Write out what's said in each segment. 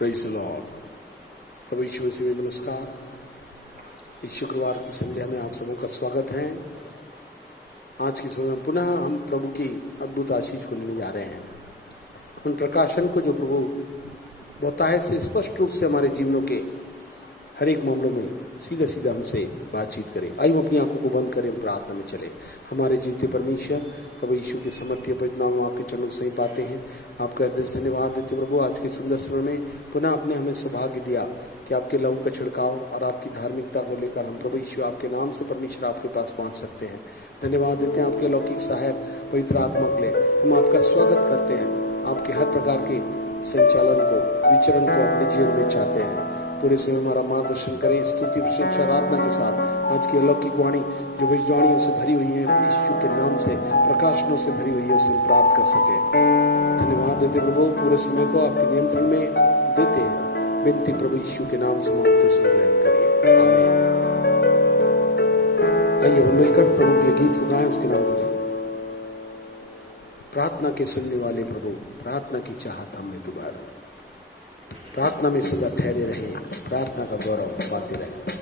Praise the lord. प्रभु यीशु मसीह में नमस्कार। इस शुक्रवार की संध्या में आप सबों का स्वागत है। आज की सुबह में पुनः हम प्रभु की अद्भुत आशीष को लेने जा रहे हैं। उन प्रकाशन को जो प्रभु बहुतायत से स्पष्ट रूप से हमारे जीवनों के हर एक मामलों में सीधा सीधा हमसे बातचीत करें। आइए हम अपनी आंखों को बंद करें, प्रार्थना में चले। हमारे जीवते परमेश्वर प्रभु यीशु के समर्थ्य पवित्र नाम में आपके चरणों से ही पाते हैं। आपका हृदय से धन्यवाद देते प्रभु। आज के सुंदर समय में पुनः आपने हमें सौभाग्य दिया कि आपके लहू का छिड़काव और आपकी धार्मिकता को लेकर हम प्रभु यीशु आपके नाम से परमेश्वर आपके पास पहुंच सकते हैं। धन्यवाद देते हैं आपके लौकिक सहायक पवित्र आत्मा के लिए। हम आपका स्वागत करते हैं। आपके हर प्रकार के संचालन को, विचरण को अपने जीवन में चाहते हैं। पूरे समय हमारा मार्गदर्शन करें। स्तुति प्रशंसा आराधना के साथ आज की अलौकिक वाणी जो भविष्यवाणियों से भरी हुई है, यीशु के नाम से प्रकाशनों से भरी हुई है, उसे प्राप्त कर सके। धन्यवाद देते प्रभु। पूरे समय को आपके नियंत्रण में देते हैं। विनती प्रभु यीशु के नाम से मांगते सुन करिए, आमीन। आइए हम मिलकर प्रभु के लिए गीत गाएं, उसके नाम को जाने। प्रार्थना के सुनने वाले प्रभु, प्रार्थना की चाहत हमें तुम्हारा, प्रार्थना में सदा ठहरे रहे, प्रार्थना का गौरव पाते रहे।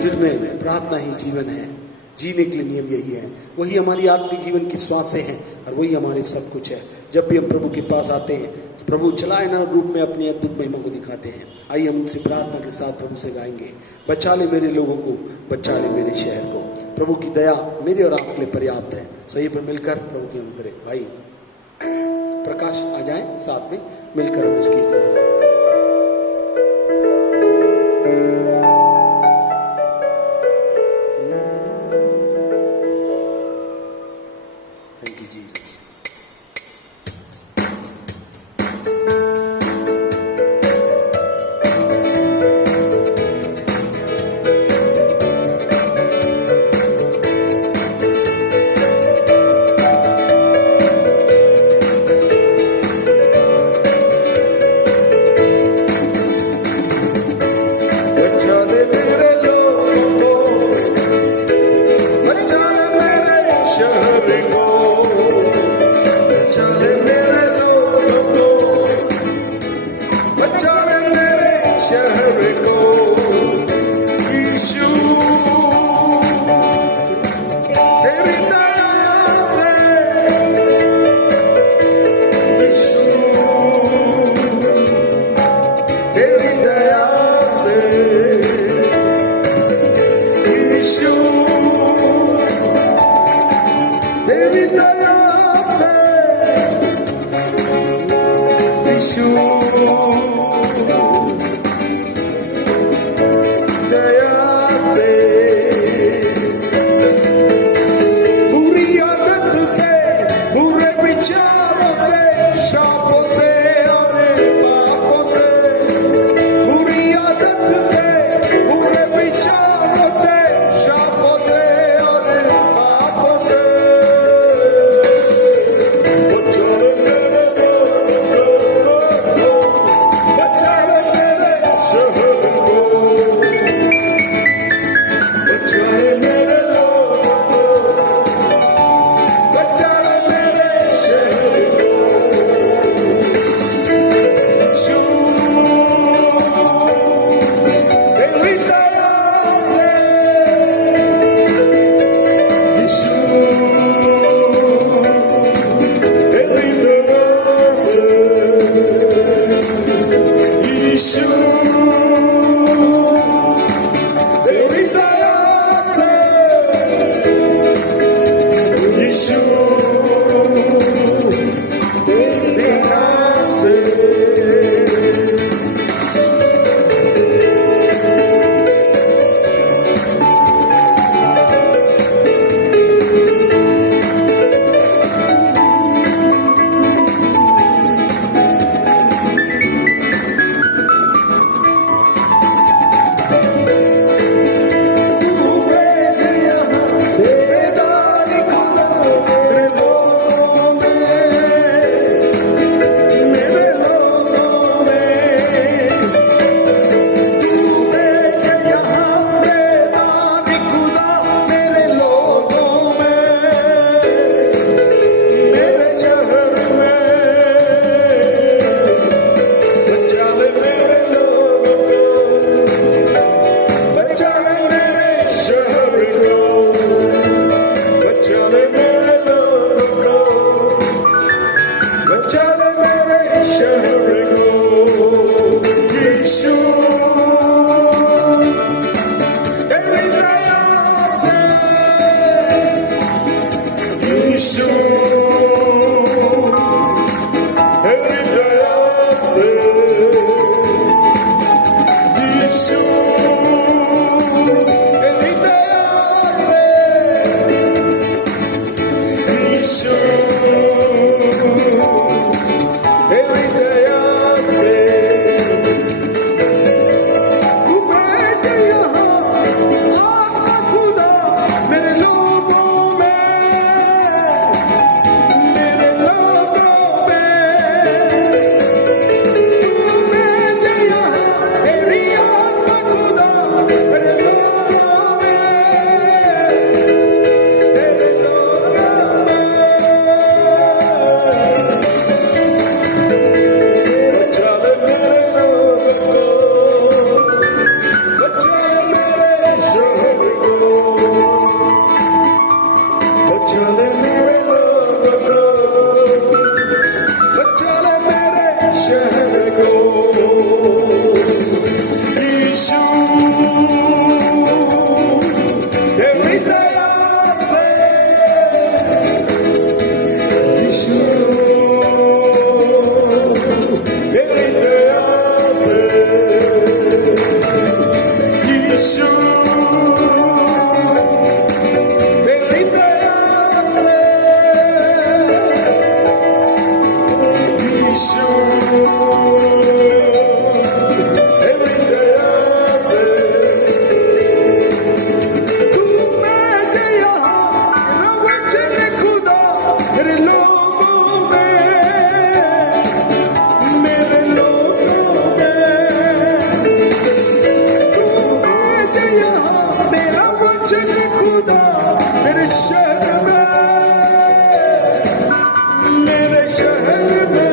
जिनमें प्रार्थना ही जीवन है, जीने के लिए नियम यही है, वही हमारी आत्मिक जीवन की श्वासें हैं और वही हमारे सब कुछ है। जब भी हम प्रभु के पास आते हैं तो प्रभु चलायमान रूप में अपनी अद्भुत महिमा को दिखाते हैं। आइए हम उनसे प्रार्थना के साथ प्रभु से गाएंगे, बचा ले मेरे लोगों को, बचा ले मेरे शहर को। प्रभु की दया मेरे और आपके लिए पर्याप्त है। सही पर मिलकर प्रभु की हम करें। भाई प्रकाश आ जाए, साथ में मिलकर हम इसकी थैंक यू जीसस। वचन खुदा मेरे शहर में, मेरे शहर में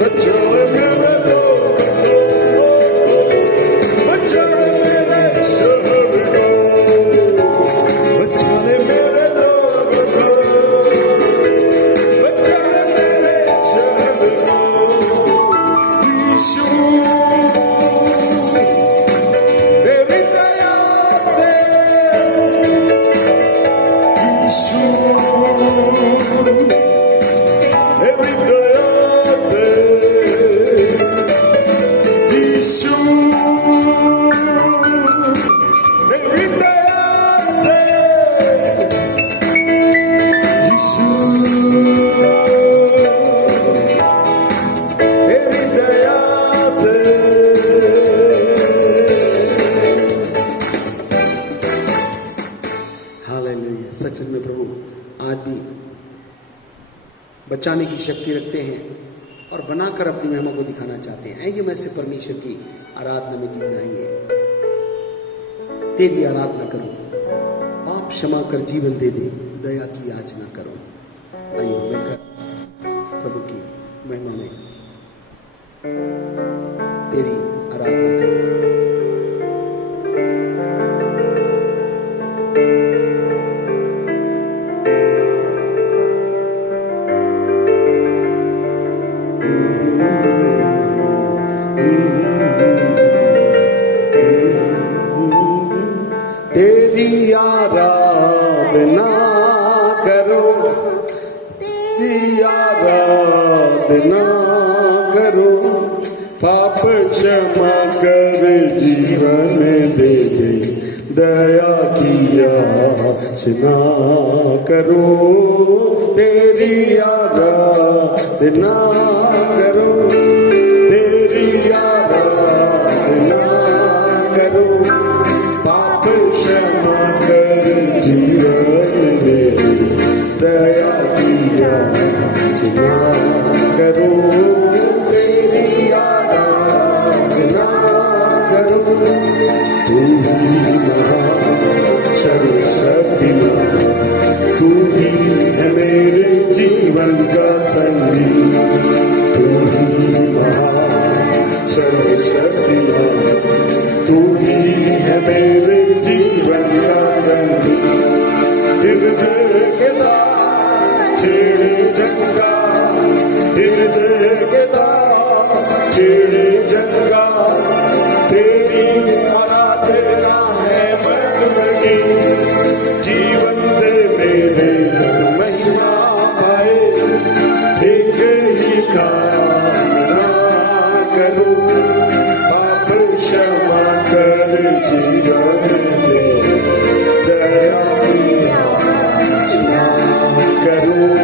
बचा मेरे लोग, बचा मेरे शहर को, बचा मेरे लोग को, बचा मेरे शहर को। यीशु तेरी दया से, यीशु तेरी दया से, यीशु तेरी दया से, यीशु तेरी दया से। हालेलुया। सचमुच में प्रभु आज भी बचाने की शक्ति रखते हैं और बनाकर अपनी महिमा को दिखाना चाहते हैं। आइए मैं से परमेश्वर की आराधना में गीत गाएंगे। तेरी आराधना करो, पाप क्षमा कर जीवन दे दे, दया की याचना करो। आइए मिलकर प्रभु की महिमा में तेरी आराधना करो। तेरी आराधना करो, तेरी आराधना करो, पाप क्षमा कर जीवन दे दे, दया की याचना करो। तेरी आराधना करो, तेरी आराधना करो, पाप क्षमा कर जीवन दे दे, दया की याचना करो। तेरी आराधना करो, तू ही सर्वशक्तिमान, तू ही है मेरे जीवन का संगी, तू ही सर्वशक्तिमान, तू ही है मेरे जीवन का संगी। हृदय के तार छेड़े जंगा, हृदय के तार छेड़े जंगा, तेरी आराधना है बंदगी, जीवन से मेरे महिमा पाए, एक ही कामना करूं, पाप क्षमा कर जीवन दे, दया की याचना करूं,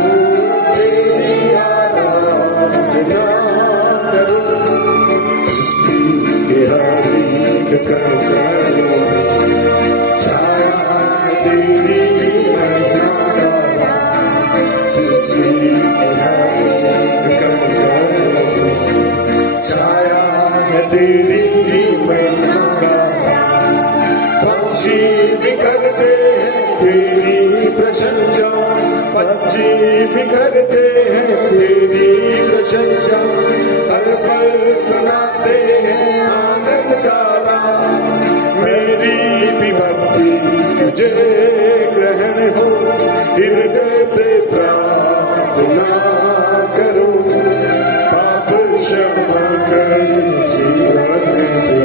तेरी आराधना करूं, सृष्टि के हर एक कर्म छाया तेरी महिमा का, सृष्टि के हर एक कर्म छाया है तेरी महिमा का। पक्षी बिखरते हैं तेरी प्रशंसा, पक्षी बिखरते हैं तेरी प्रशंसा, हर पल सुनाते हैं आनंद का नाम। मेरी भी भक्ति तुझे ग्रहण हो, हृदय से प्रार्थना करो, पाप क्षमा कर जीवन दे,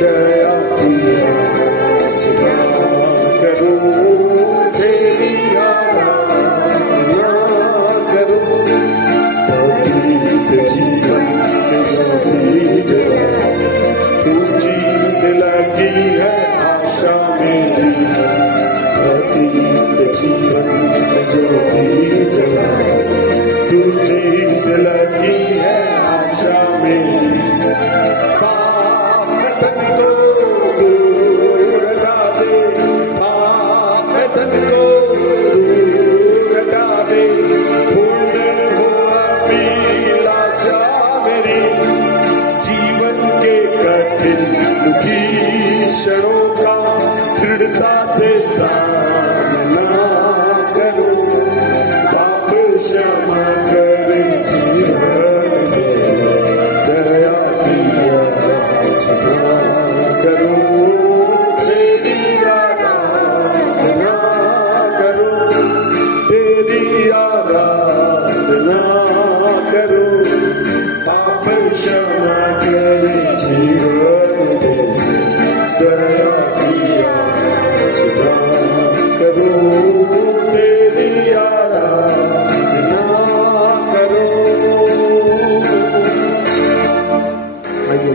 दया की याचना करो, तेरी आराधना करो। पवित्र जीवन ज्योति जला, तुझी से लगी है आशा मेरी, पवित्र जीवन ज्योति जला, तुझी से लगी है आशा मेरी। पाप तन को दूर हटा दे, पाप तन को दूर हटा दे, पूर्ण हो अभिलाषा मेरी, जीवन के कठिन दुखी क्षणों का दृढ़ता से सामना करूं, पाप क्षमा कर जीवन दया की याचना करूं, तेरी आराधना करूं, तेरी आराधना करूं, पाप क्षमा कर जीवन दया की याचना करूं, तेरी आराधना करूं। आइए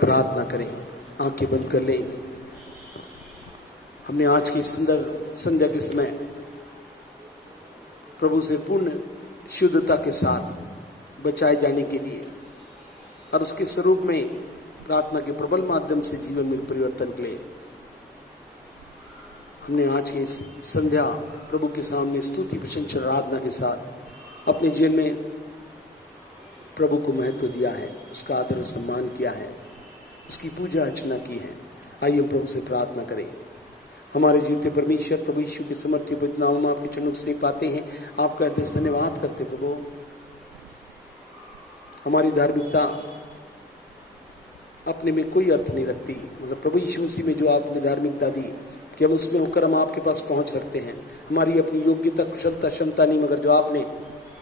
प्रार्थना करें, आंखें बंद कर लें। हमने आज की सुंदर संध्या के समय प्रभु से पूर्ण शुद्धता के साथ बचाए जाने के लिए और उसके स्वरूप में प्रार्थना के प्रबल माध्यम से जीवन में परिवर्तन के लिए हमने आज की इस संध्या प्रभु के सामने स्तुति प्रशंसा आराधना के साथ अपने जीवन में प्रभु को महत्व दिया है, उसका आदर और सम्मान किया है, उसकी पूजा अर्चना की है। आइए हम प्रभु से प्रार्थना करें। हमारे जीवते परमेश्वर प्रभु यीशु के समर्थी पवित्र नाम में आपके चरणों से पाते हैं, आपका हृदय धन्यवाद करते प्रभु। हमारी धार्मिकता अपने में कोई अर्थ नहीं रखती, मगर प्रभु यीशु मसीह में जो आपने धार्मिकता दी कि हम उसमें होकर हम आपके पास पहुंच रखते हैं। हमारी अपनी योग्यता कुशलता क्षमता नहीं, मगर जो आपने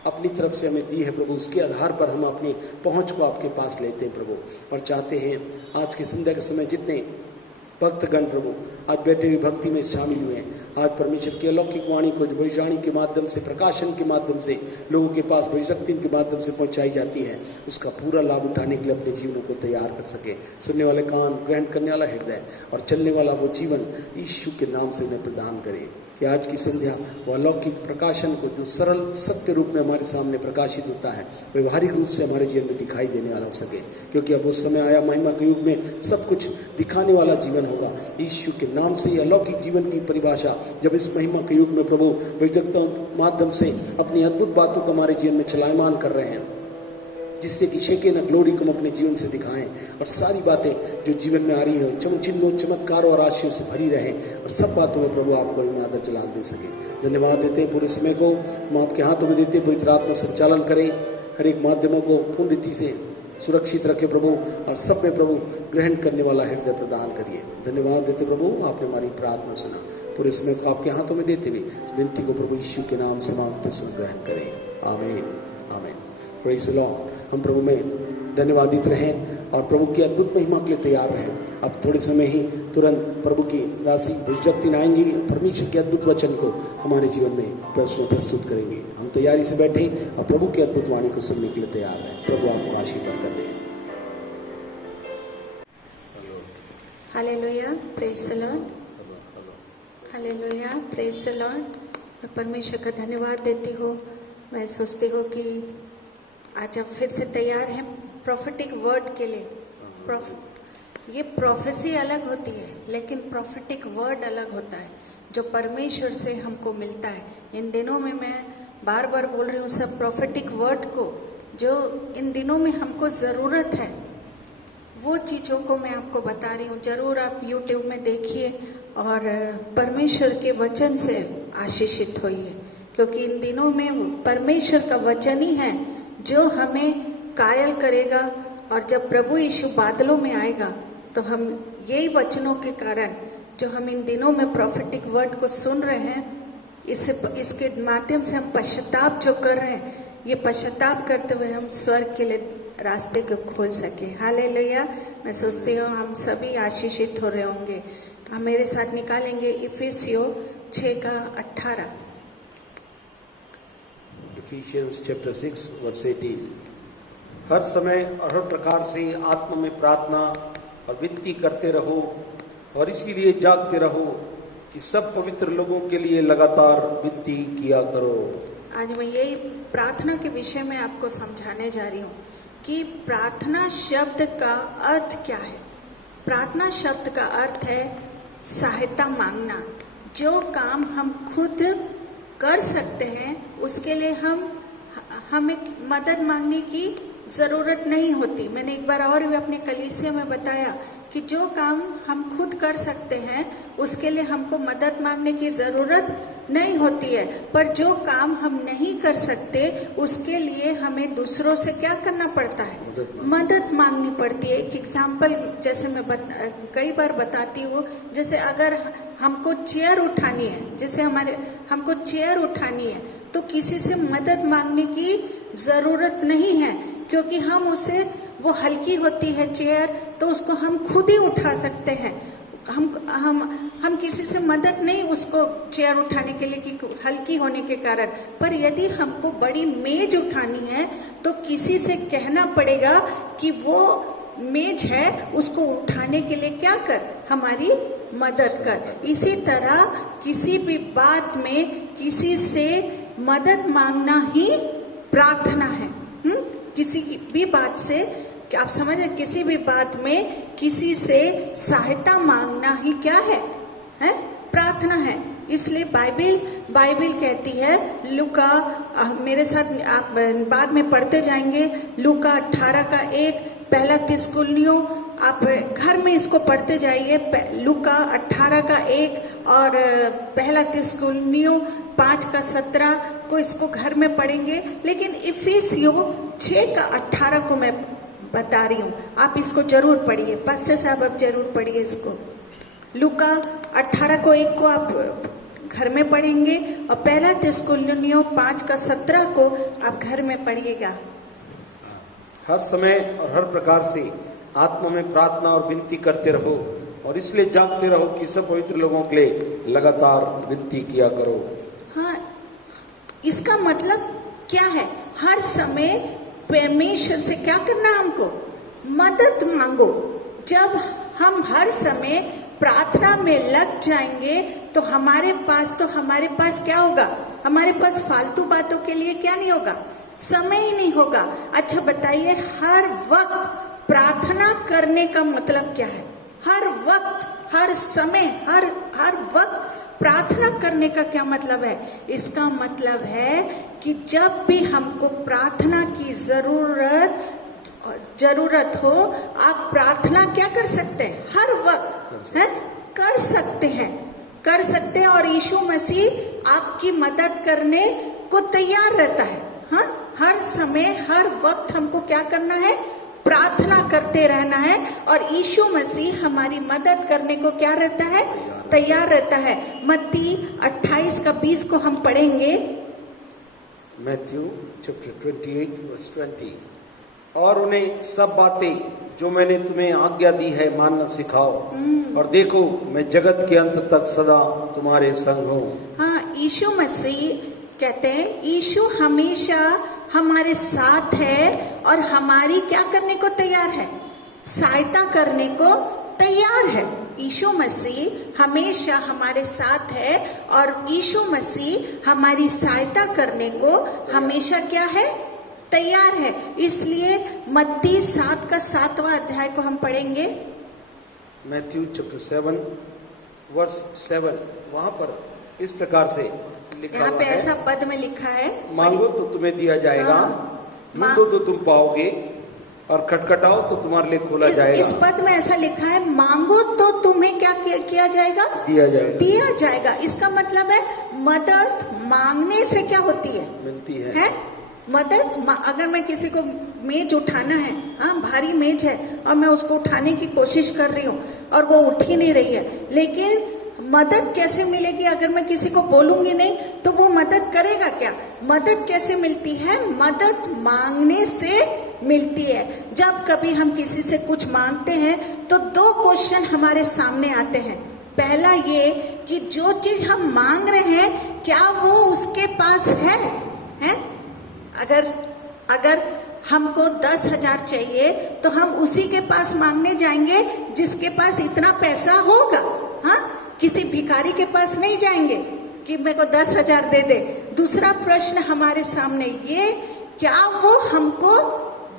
अपनी तरफ से हमें दी है प्रभु, उसके आधार पर हम अपनी पहुंच को आपके पास लेते हैं प्रभु, और चाहते हैं आज के संध्या के समय जितने भक्तगण प्रभु आज बैठे हुए भक्ति में शामिल हुए हैं, आज परमेश्वर की अलौकिक वाणी को भविष्यवाणी के माध्यम से, प्रकाशन के माध्यम से लोगों के पास भविष्यशक्ति के माध्यम से पहुंचाई जाती है, उसका पूरा लाभ उठाने के लिए अपने जीवनों को तैयार कर सके। सुनने वाले कान, ग्रहण करने वाला हृदय और चलने वाला वो जीवन यीशु के नाम से उन्हें प्रदान करें कि आज की संध्या वो अलौकिक प्रकाशन को जो सरल सत्य रूप में हमारे सामने प्रकाशित होता है, व्यवहारिक रूप से हमारे जीवन में दिखाई देने वाला हो सके, क्योंकि अब उस समय आया महिमा के युग में सब कुछ दिखाने वाला जीवन होगा। यीशु के नाम से ये अलौकिक जीवन की परिभाषा जब इस महिमा के युग में प्रभु विविधता माध्यम से अपनी अद्भुत बातों को हमारे जीवन में चलायमान कर रहे हैं, जिससे कि शेके न ग्लोरी को हम अपने जीवन से दिखाएं और सारी बातें जो जीवन में आ रही हो चिन्हों चमत्कारों और आशीषों से भरी रहें और सब बातों में प्रभु आपको इमादत जलाल दे सके। धन्यवाद देते हैं, पूरे समय को हम आपके हाथों में देते, पवित्र आत्मा संचालन करें, हर एक माध्यमों को पूर्ण रीति से सुरक्षित रखे प्रभु, और सब में प्रभु ग्रहण करने वाला हृदय प्रदान करिए। धन्यवाद देते प्रभु, आपने हमारी प्रार्थना सुना, पूरे समय को आपके हाथों में देते हुए इस विनती को प्रभु यीशु के नाम समाप्त सुन ग्रहण करें। आमीन आमीन। Praise the Lord. हम प्रभु में धन्यवादित रहें और प्रभु की अद्भुत महिमा के लिए तैयार रहें। अब थोड़े समय ही तुरंत प्रभु की दासी भविष्यवक्ता आएंगी, परमेश्वर के अद्भुत वचन को हमारे जीवन में प्रस्तुत करेंगे। हम तैयारी से बैठे और प्रभु की अद्भुत वाणी को सुनने के लिए तैयार रहें। प्रभु आपको आशीर्वाद कर दे। Hallelujah, praise the lord, hallelujah, praise the lord. मैं परमेश्वर का धन्यवाद देती हूँ। मैं सोचती हूँ कि आज आप फिर से तैयार हैं प्रोफेटिक वर्ड के लिए। ये प्रोफेसी अलग होती है, लेकिन प्रोफेटिक वर्ड अलग होता है जो परमेश्वर से हमको मिलता है। इन दिनों में मैं बार बार बोल रही हूँ सब प्रोफेटिक वर्ड को जो इन दिनों में हमको ज़रूरत है, वो चीज़ों को मैं आपको बता रही हूँ। ज़रूर आप यूट्यूब में देखिए और परमेश्वर के वचन से आशीषित होइए, क्योंकि इन दिनों में परमेश्वर का वचन ही है जो हमें कायल करेगा। और जब प्रभु यीशु बादलों में आएगा तो हम यही वचनों के कारण जो हम इन दिनों में प्रोफेटिक वर्ड को सुन रहे हैं, इसके माध्यम से हम पश्चाताप जो कर रहे हैं, ये पश्चाताप करते हुए हम स्वर्ग के लिए रास्ते को खोल सके। हालेलुया। मैं सोचती हूँ हम सभी आशीषित हो रहे होंगे। हम मेरे साथ निकालेंगे इफिसियों 6:18। Ephesians chapter 6 verse 18। हर समय और हर प्रकार से आत्मा में प्रार्थना और विनती करते रहो और इसीलिए जागते रहो कि सब पवित्र लोगों के लिए लगातार विनती किया करो। आज मैं यही प्रार्थना के विषय में आपको समझाने जा रही हूँ कि प्रार्थना शब्द का अर्थ क्या है। प्रार्थना शब्द का अर्थ है सहायता मांगना। जो काम हम खुद कर सकते हैं उसके लिए हमें मदद मांगने की ज़रूरत नहीं होती। मैंने एक बार और भी अपने कलीसिया में बताया कि जो काम हम खुद कर सकते हैं उसके लिए हमको मदद मांगने की ज़रूरत नहीं होती है, पर जो काम हम नहीं कर सकते उसके लिए हमें दूसरों से क्या करना पड़ता है? मदद मांगनी पड़ती है। एक एग्जाम्पल जैसे मैं कई बार बताती हूँ, जैसे अगर हमको चेयर उठानी है, जैसे हमको चेयर उठानी है तो किसी से मदद मांगने की ज़रूरत नहीं है, क्योंकि हम उसे, वो हल्की होती है चेयर, तो उसको हम खुद ही उठा सकते हैं। हम किसी से मदद नहीं उसको चेयर उठाने के लिए कि हल्की होने के कारण। पर यदि हमको बड़ी मेज उठानी है तो किसी से कहना पड़ेगा कि वो मेज है उसको उठाने के लिए क्या कर, हमारी मदद कर। इसी तरह किसी भी बात में किसी से मदद मांगना ही प्रार्थना है। किसी भी बात से, आप समझे, किसी भी बात में किसी से सहायता मांगना ही क्या है? प्रार्थना है। इसलिए बाइबल कहती है, लूका, मेरे साथ आप बाद में पढ़ते जाएंगे, लूका 18:1, पहला तिस्कुलियों, आप घर में इसको पढ़ते जाइए, लूका 18:1 और पहला तिस्कुलियों 5:17 को इसको घर में पढ़ेंगे। लेकिन इफिसियों 6:18 को मैं बता रही हूँ, आप इसको जरूर पढ़िए। पास्टर साहब आप जरूर पढ़िए इसको। लूका 18:1 को आप घर में पढ़ेंगे और पहला तिस्कुलियों 5:17 को आप घर में पढ़िएगा। हर समय और हर प्रकार से आत्मा में प्रार्थना और विनती करते रहो, और इसलिए जागते रहो कि सब पवित्र लोगों के लिए लगातार विनती किया करो। हाँ, इसका मतलब क्या है? हर समय परमेश्वर से क्या करना, हमको मदद मांगो। जब हम हर समय प्रार्थना में लग जाएंगे तो हमारे पास क्या होगा? हमारे पास फालतू बातों के लिए क्या नहीं होगा? समय ही नहीं होगा। अच्छा बताइए, हर वक्त प्रार्थना करने का मतलब क्या है? हर वक्त, हर समय, हर वक्त प्रार्थना करने का क्या मतलब है? इसका मतलब है कि जब भी हमको प्रार्थना की जरूरत हो, आप प्रार्थना क्या कर सकते हैं? हर वक्त कर सकते हैं और यीशु मसीह आपकी मदद करने को तैयार रहता है। हाँ, हर समय हर वक्त हमको क्या करना है? प्रार्थना करते रहना है, और यीशु मसीह हमारी मदद करने को क्या रहता है? तैयार रहता है। मत्ती 28:20 को हम पढ़ेंगे। मैथ्यू चैप्टर 28 वर्स 20, और उन्हें सब बातें जो मैंने तुम्हें आज्ञा दी है मानना सिखाओ, और देखो मैं जगत के अंत तक सदा तुम्हारे संग हूँ। हाँ, यीशु मसीह कहते हैं, यीशु हमेशा हमारे साथ है और हमारी क्या करने को तैयार है? सहायता करने को तैयार है। यीशु मसीह हमेशा हमारे साथ है और यीशु मसीह हमारी सहायता करने को हमेशा क्या है? तैयार है। इसलिए मत्ती 7:7 अध्याय को हम पढ़ेंगे। मैथ्यू चैप्टर 7 वर्स 7, वहां पर इस प्रकार से लिखा यहाँ पे है, ऐसा पद में लिखा है, मांगो तो तुम्हें दिया जाएगा, ढूंढो तो तुम पाओगे, और खटखटाओ तो तुम्हारे लिए खोला जाएगा। इस पद में ऐसा लिखा है, मांगो तो तुम्हें क्या किया जाएगा? दिया जाएगा। इसका मतलब है मदद मांगने से क्या होती है? मिलती है? मदद। अगर मैं किसी को मेज उठाना है, हाँ भारी मेज है और मैं उसको उठाने की कोशिश कर रही हूँ और वो उठ ही नहीं रही है, लेकिन मदद कैसे मिलेगी? अगर मैं किसी को बोलूंगी नहीं तो वो मदद करेगा क्या? मदद कैसे मिलती है? मदद मांगने से मिलती है। जब कभी हम किसी से कुछ मांगते हैं तो 2 क्वेश्चन हमारे सामने आते हैं। पहला ये कि जो चीज हम मांग रहे हैं क्या वो उसके पास है? अगर हमको 10,000 चाहिए तो हम उसी के पास मांगने जाएंगे जिसके पास इतना पैसा होगा। हाँ, किसी भिखारी के पास नहीं जाएंगे कि मेरे को 10,000 दे दे। दूसरा प्रश्न हमारे सामने ये, क्या वो हमको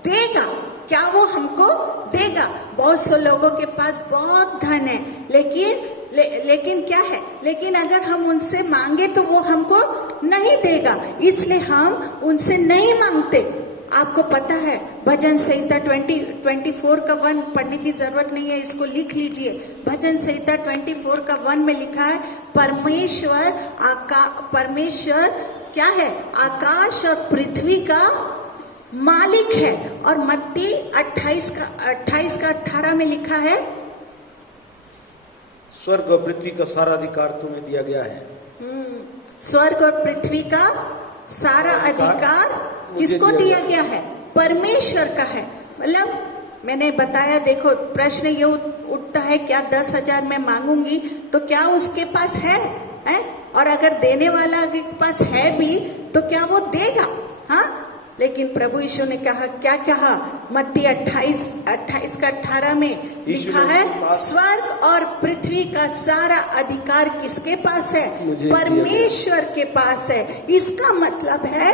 देगा? क्या वो हमको देगा? बहुत से लोगों के पास बहुत धन है, लेकिन क्या है? लेकिन अगर हम उनसे मांगे तो वो हमको नहीं देगा, इसलिए हम उनसे नहीं मांगते। आपको पता है भजन संहिता 24 का 1 पढ़ने की जरूरत नहीं है, इसको लिख लीजिए। भजन संहिता 24 का 1 में लिखा है परमेश्वर क्या है? आकाश और पृथ्वी का मालिक है। और मत्ती 28 का 18 में लिखा है स्वर्ग और पृथ्वी का सारा अधिकार तुम्हें दिया गया है। स्वर्ग और पृथ्वी का सारा अधिकार किसको दिया गया है? परमेश्वर का है। मतलब मैंने बताया, देखो प्रश्न ये उठता है क्या 10,000 मैं मांगूंगी तो क्या उसके पास है? और अगर देने वाला के पास है भी तो क्या वो देगा? हाँ, लेकिन प्रभु यीशु ने कहा, क्या कहा? मत्ती 28 का 18 में लिखा है स्वर्ग और पृथ्वी का सारा अधिकार किसके पास है? परमेश्वर के पास है। इसका मतलब है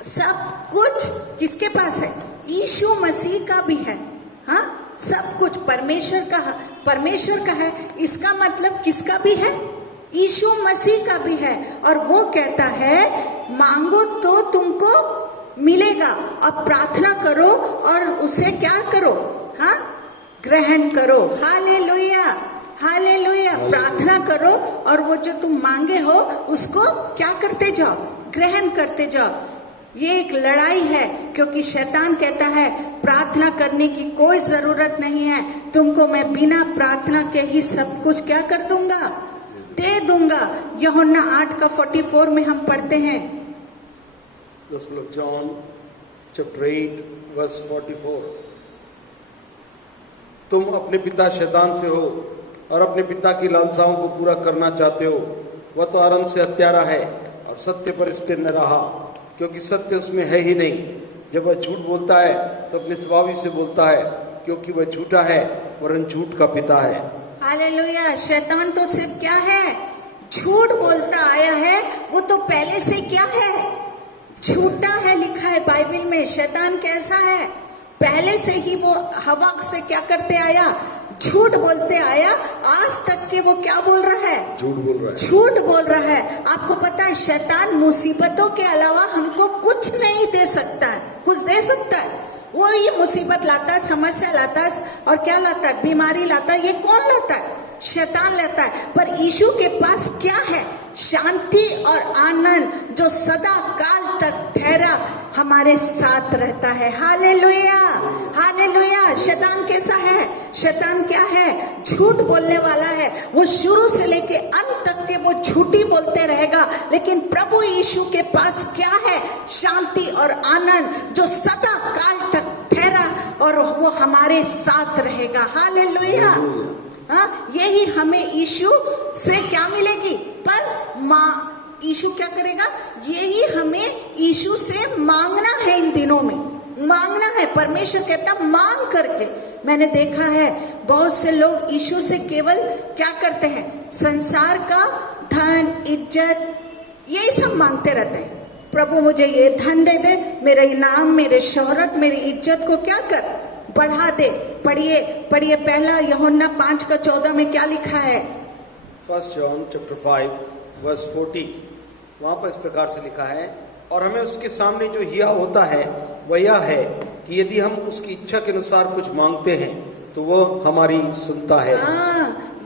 सब कुछ किसके पास है? यीशु मसीह का भी है। हाँ, सब कुछ परमेश्वर का है। इसका मतलब किसका भी है? यीशु मसीह का भी है। और वो कहता है मांगो तो तुमको मिलेगा, और प्रार्थना करो और उसे क्या करो? हाँ, ग्रहण करो। Hallelujah, hallelujah. प्रार्थना करो और वो जो तुम मांगे हो उसको क्या करते जाओ? ग्रहण करते जाओ। ये एक लड़ाई है, क्योंकि शैतान कहता है प्रार्थना करने की कोई जरूरत नहीं है, तुमको मैं बिना प्रार्थना के ही सब कुछ क्या कर दूंगा? दे दूंगा। यूहन्ना 8 का 44 में हम पढ़ते हैं। Gospel of John, chapter 8, verse 44. तुम अपने पिता शैतान से हो और अपने पिता की लालसाओं को पूरा करना चाहते हो। वह तो आरंभ से हत्यारा है और सत्य पर स्थिर न रहा, क्योंकि सत्य उसमें है ही नहीं। जब वह झूठ बोलता है तो अपने स्वभाव ही से बोलता है, क्योंकि वह झूठा है वरन झूठ का पिता है। हालेलुया। शैतान तो सिर्फ क्या है? झूठ बोलता आया है। वो तो पहले से क्या है? झूठा है। लिखा है बाइबल में शैतान कैसा है? पहले से ही वो हवा से क्या करते आया? झूठ बोलते आया। आज तक के वो क्या बोल रहा है? झूठ बोल रहा है। झूठ बोल रहा है। आपको पता है शैतान मुसीबतों के अलावा हमको कुछ नहीं दे सकता है। कुछ दे सकता है? वो ये मुसीबत लाता है, समस्या लाता है, और क्या लाता है? बीमारी लाता है। ये कौन लाता है? शैतान लाता है। पर यीशु के पास क्या है? शांति और आनंद जो सदा काल तक ठहरा हमारे साथ रहता है। Hallelujah, hallelujah. शैतान कैसा है? शैतान क्या है? झूठ बोलने वाला है। वो शुरू से लेके अंत तक के वो झूठी बोलते रहेगा। लेकिन प्रभु यीशु के पास क्या है? शांति और आनंद जो सदा काल तक ठहरा, और वो हमारे साथ रहेगा। हालेलुया। हाँ, यही हमें यीशु से क्या मिलेगी? पर यीशु क्या करेगा? यही हमें यीशु से मांगना है। इन दिनों में मांगना है। परमेश्वर कहता मांग करके। मैंने देखा है बहुत से लोग यीशु से केवल क्या करते हैं? संसार का धन, इज्जत, यही सब मांगते रहते हैं। प्रभु मुझे ये धन दे दे, मेरे इनाम, मेरे शोहरत, मेरी इज्जत को क्या कर? बढ़ा दे। पढ़िए पहला यूहन्ना 5 का 14 में क्या लिखा है? 1 John chapter 5 verse 40, वहाँ पर इस प्रकार से लिखा है, और हमें उसके सामने जो हिया होता है वह यह है कि यदि हम उसकी इच्छा के अनुसार कुछ मांगते हैं तो वो हमारी सुनता है।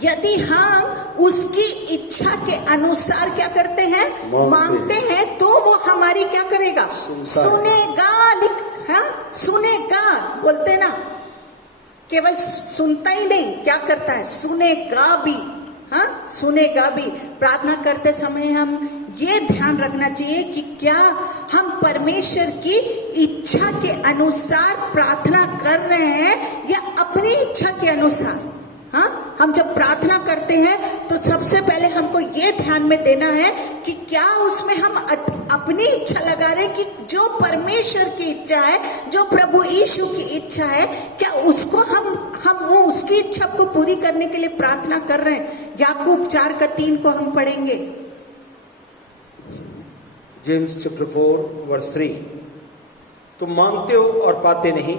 यदि हम उसकी इच्छा के अनुसार क्या करते हैं? मांगते हैं तो वो हमारी क्या करेगा? सुनेगा। सुनेगा बोलते ना, केवल सुनता ही नहीं, क्या करता है? सुनेगा भी। हाँ, सुनेगा भी। प्रार्थना करते समय हम ये ध्यान रखना चाहिए कि क्या हम परमेश्वर की इच्छा के अनुसार प्रार्थना कर रहे हैं या अपनी इच्छा के अनुसार। हाँ, हम जब प्रार्थना करते हैं तो सबसे पहले हमको ये ध्यान में देना है कि क्या उसमें हम अपनी इच्छा लगा रहे हैं कि जो परमेश्वर की इच्छा है, जो प्रभु यीशु की इच्छा है, क्या उसको हम वो उसकी इच्छा को पूरी करने के लिए प्रार्थना कर रहे हैं। याकूब 4 का 3 को हम पढ़ेंगे। जेम्स चैप्टर 4 वर्स 3, तुम मांगते हो और पाते नहीं,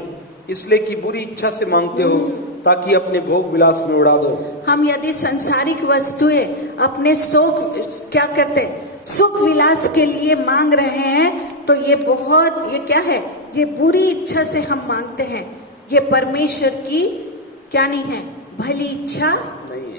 इसलिए कि बुरी इच्छा से मांगते हो ताकि अपने भोग विलास में उड़ा दो। हम यदि सांसारिक वस्तुएं अपने क्या करते हैं? सुख विलास के लिए मांग रहे हैं तो ये क्या है? ये बुरी इच्छा से हम मांगते हैं, ये परमेश्वर की क्या नहीं है, भली इच्छा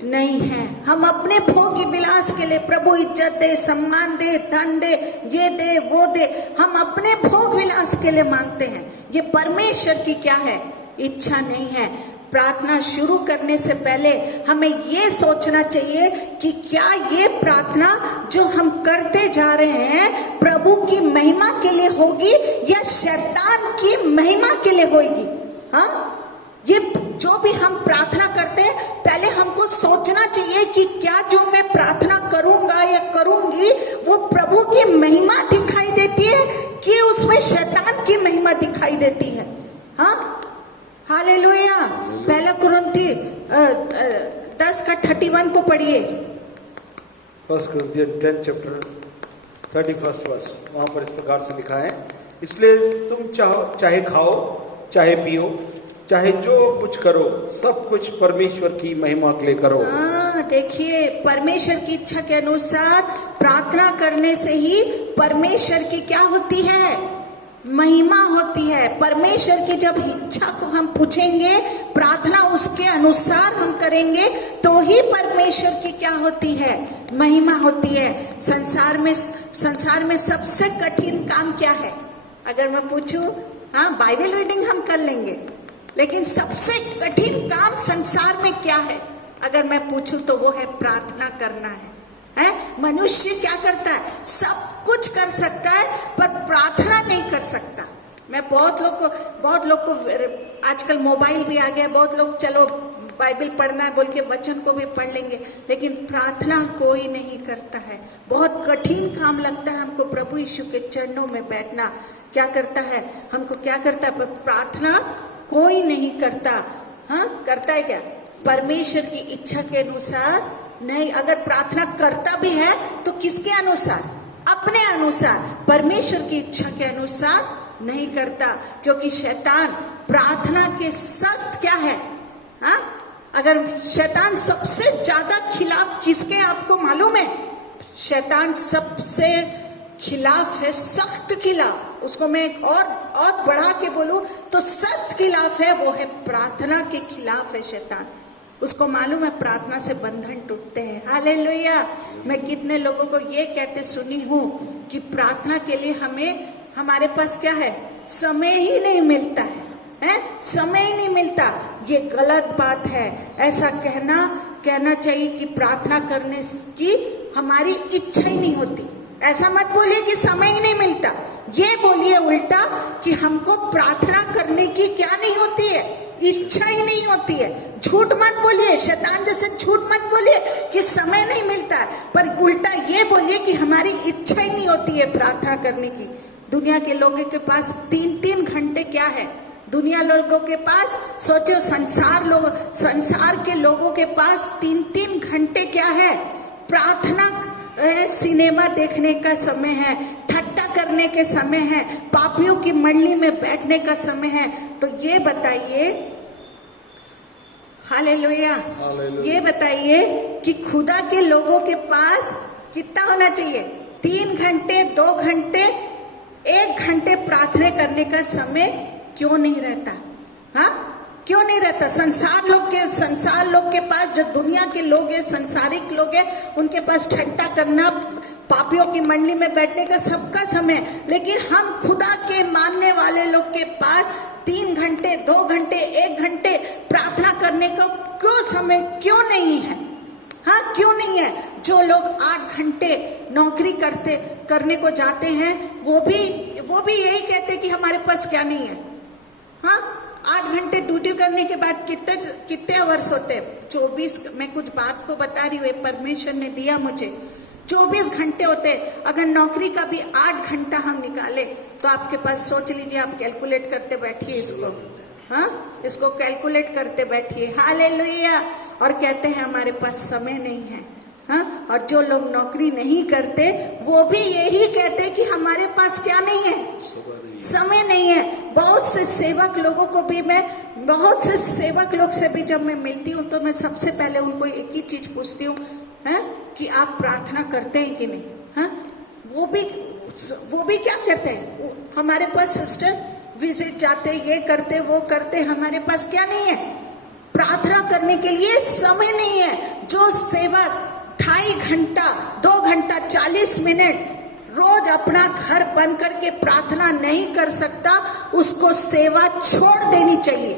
नहीं है। हम अपने भोग विलास के लिए प्रभु इज्जत दे, सम्मान दे, धन दे, ये दे वो दे, हम अपने भोग विलास के लिए मांगते हैं। ये परमेश्वर की क्या है, इच्छा नहीं है। प्रार्थना शुरू करने से पहले हमें ये सोचना चाहिए कि क्या ये प्रार्थना जो हम करते जा रहे हैं प्रभु की महिमा के लिए होगी या शैतान की महिमा के लिए होगी। हाँ, ये जो भी हम प्रार्थना करते हैं पहले हमको सोचना चाहिए कि क्या जो मैं प्रार्थना करूंगा या करूंगी वो प्रभु की महिमा दिखाई देती है कि उसमें शैतान की महिमा दिखाई देती है। हाँ, हालेलुया। पहला कुरिन्थी 10:31 को पढ़िए। 1 Corinthians 10 chapter 31st verse, वहाँ पर इस प्रकार से लिखा है, इसलिए तुम चाहे खाओ, चाहे पियो, चाहे जो कुछ करो, सब कुछ परमेश्वर की महिमा के लिए करो। हाँ, देखिए, परमेश्वर की इच्छा के अनुसार प्रार्थना करने से ही परमेश्वर की क्या होती है, महिमा होती है। परमेश्वर की जब इच्छा को हम पूछेंगे, प्रार्थना उसके अनुसार हम करेंगे तो ही परमेश्वर की क्या होती है, महिमा होती है। संसार में सबसे कठिन काम क्या है? अगर मैं पूछूं, हाँ, बाइबल रीडिंग हम कर लेंगे, लेकिन सबसे कठिन काम संसार में क्या है अगर मैं पूछूं तो वो है प्रार्थना करना है। मनुष्य क्या करता है, सब कुछ कर सकता है पर प्रार्थना नहीं कर सकता। मैं बहुत लोग को आजकल मोबाइल भी आ गया, बहुत लोग चलो बाइबल पढ़ना है बोल के वचन को भी पढ़ लेंगे, लेकिन प्रार्थना कोई नहीं करता है। बहुत कठिन काम लगता है हमको प्रभु यीशु के चरणों में बैठना। क्या करता है, हमको क्या करता है, पर प्रार्थना कोई नहीं करता। हाँ, करता है क्या? परमेश्वर की इच्छा के अनुसार नहीं। अगर प्रार्थना करता भी है तो किसके अनुसार? अपने अनुसार, परमेश्वर की इच्छा के अनुसार नहीं करता, क्योंकि शैतान प्रार्थना के सख्त क्या है? हाँ, अगर शैतान सबसे ज्यादा खिलाफ किसके, आपको मालूम है? शैतान सबसे खिलाफ है, सख्त खिलाफ। उसको मैं एक और बढ़ा के बोलूं तो सख्त खिलाफ है, वो है प्रार्थना के खिलाफ है शैतान। उसको मालूम है प्रार्थना से बंधन टूटते हैं। हालेलुया। मैं कितने लोगों को ये कहते सुनी हूँ कि प्रार्थना के लिए हमारे पास क्या है, समय ही नहीं मिलता है, समय ही नहीं मिलता। ये गलत बात है। ऐसा कहना चाहिए कि प्रार्थना करने की हमारी इच्छा ही नहीं होती। ऐसा मत बोलिए कि समय ही नहीं मिलता, ये बोलिए उल्टा कि हमको प्रार्थना करने की क्या नहीं होती है, इच्छा ही नहीं होती है। झूठ मत बोलिए, शैतान जैसे झूठ मत बोलिए कि समय नहीं मिलता, पर उल्टा ये बोलिए कि हमारी इच्छा ही नहीं होती है प्रार्थना करने की। दुनिया के लोगों के पास 3-3 घंटे क्या है, दुनिया लोगों के पास, सोचो संसार के लोगों के पास 3-3 घंटे क्या है, प्रार्थना, सिनेमा देखने का समय है, ठट्टा करने के समय है, पापियों की मंडली में बैठने का समय है। तो ये बताइए, हालेलुया, ये बताइए कि खुदा के लोगों के पास कितना होना चाहिए? 3 घंटे, 2 घंटे, 1 घंटे प्रार्थना करने का समय क्यों नहीं रहता? हाँ, क्यों नहीं रहता? संसार लोग के पास, जो दुनिया के लोग हैं, संसारिक लोग हैं, उनके पास ठट्टा करना, पापियों की मंडली में बैठने का सबका समय, लेकिन हम खुदा के मानने वाले लोग के पास 3 घंटे, 2 घंटे, 1 घंटे प्रार्थना करने का क्यों समय क्यों नहीं है? हाँ, क्यों नहीं है? जो लोग 8 घंटे नौकरी करने को जाते हैं, वो भी यही कहते हैं कि हमारे पास क्या नहीं है। हाँ, 8 घंटे ड्यूटी करने के बाद कितने आवर्स होते हैं? 24। मैं कुछ बात को बता रही हूँ, परमेश्वर ने दिया मुझे 24 घंटे होते। अगर नौकरी का भी 8 घंटा हम निकाले तो आपके पास, सोच लीजिए, आप कैलकुलेट करते बैठिए इसको। हाँ, इसको कैलकुलेट करते बैठिए। हालेलुया। और कहते हैं हमारे पास समय नहीं है। हाँ, और जो लोग नौकरी नहीं करते वो भी यही कहते हैं कि हमारे पास क्या नहीं है, समय नहीं है। बहुत से सेवक लोग से भी जब मैं मिलती हूँ तो मैं सबसे पहले उनको एक ही चीज पूछती हूँ, कि आप प्रार्थना करते हैं कि नहीं? हाँ, वो भी क्या करते हैं? हमारे पास सिस्टर, विजिट जाते, ये करते वो करते, हमारे पास क्या नहीं है? प्रार्थना करने के लिए समय नहीं है। जो सेवक 2.5 घंटा 2 घंटा 40 मिनट रोज अपना घर बंद करके प्रार्थना नहीं कर सकता, उसको सेवा छोड़ देनी चाहिए,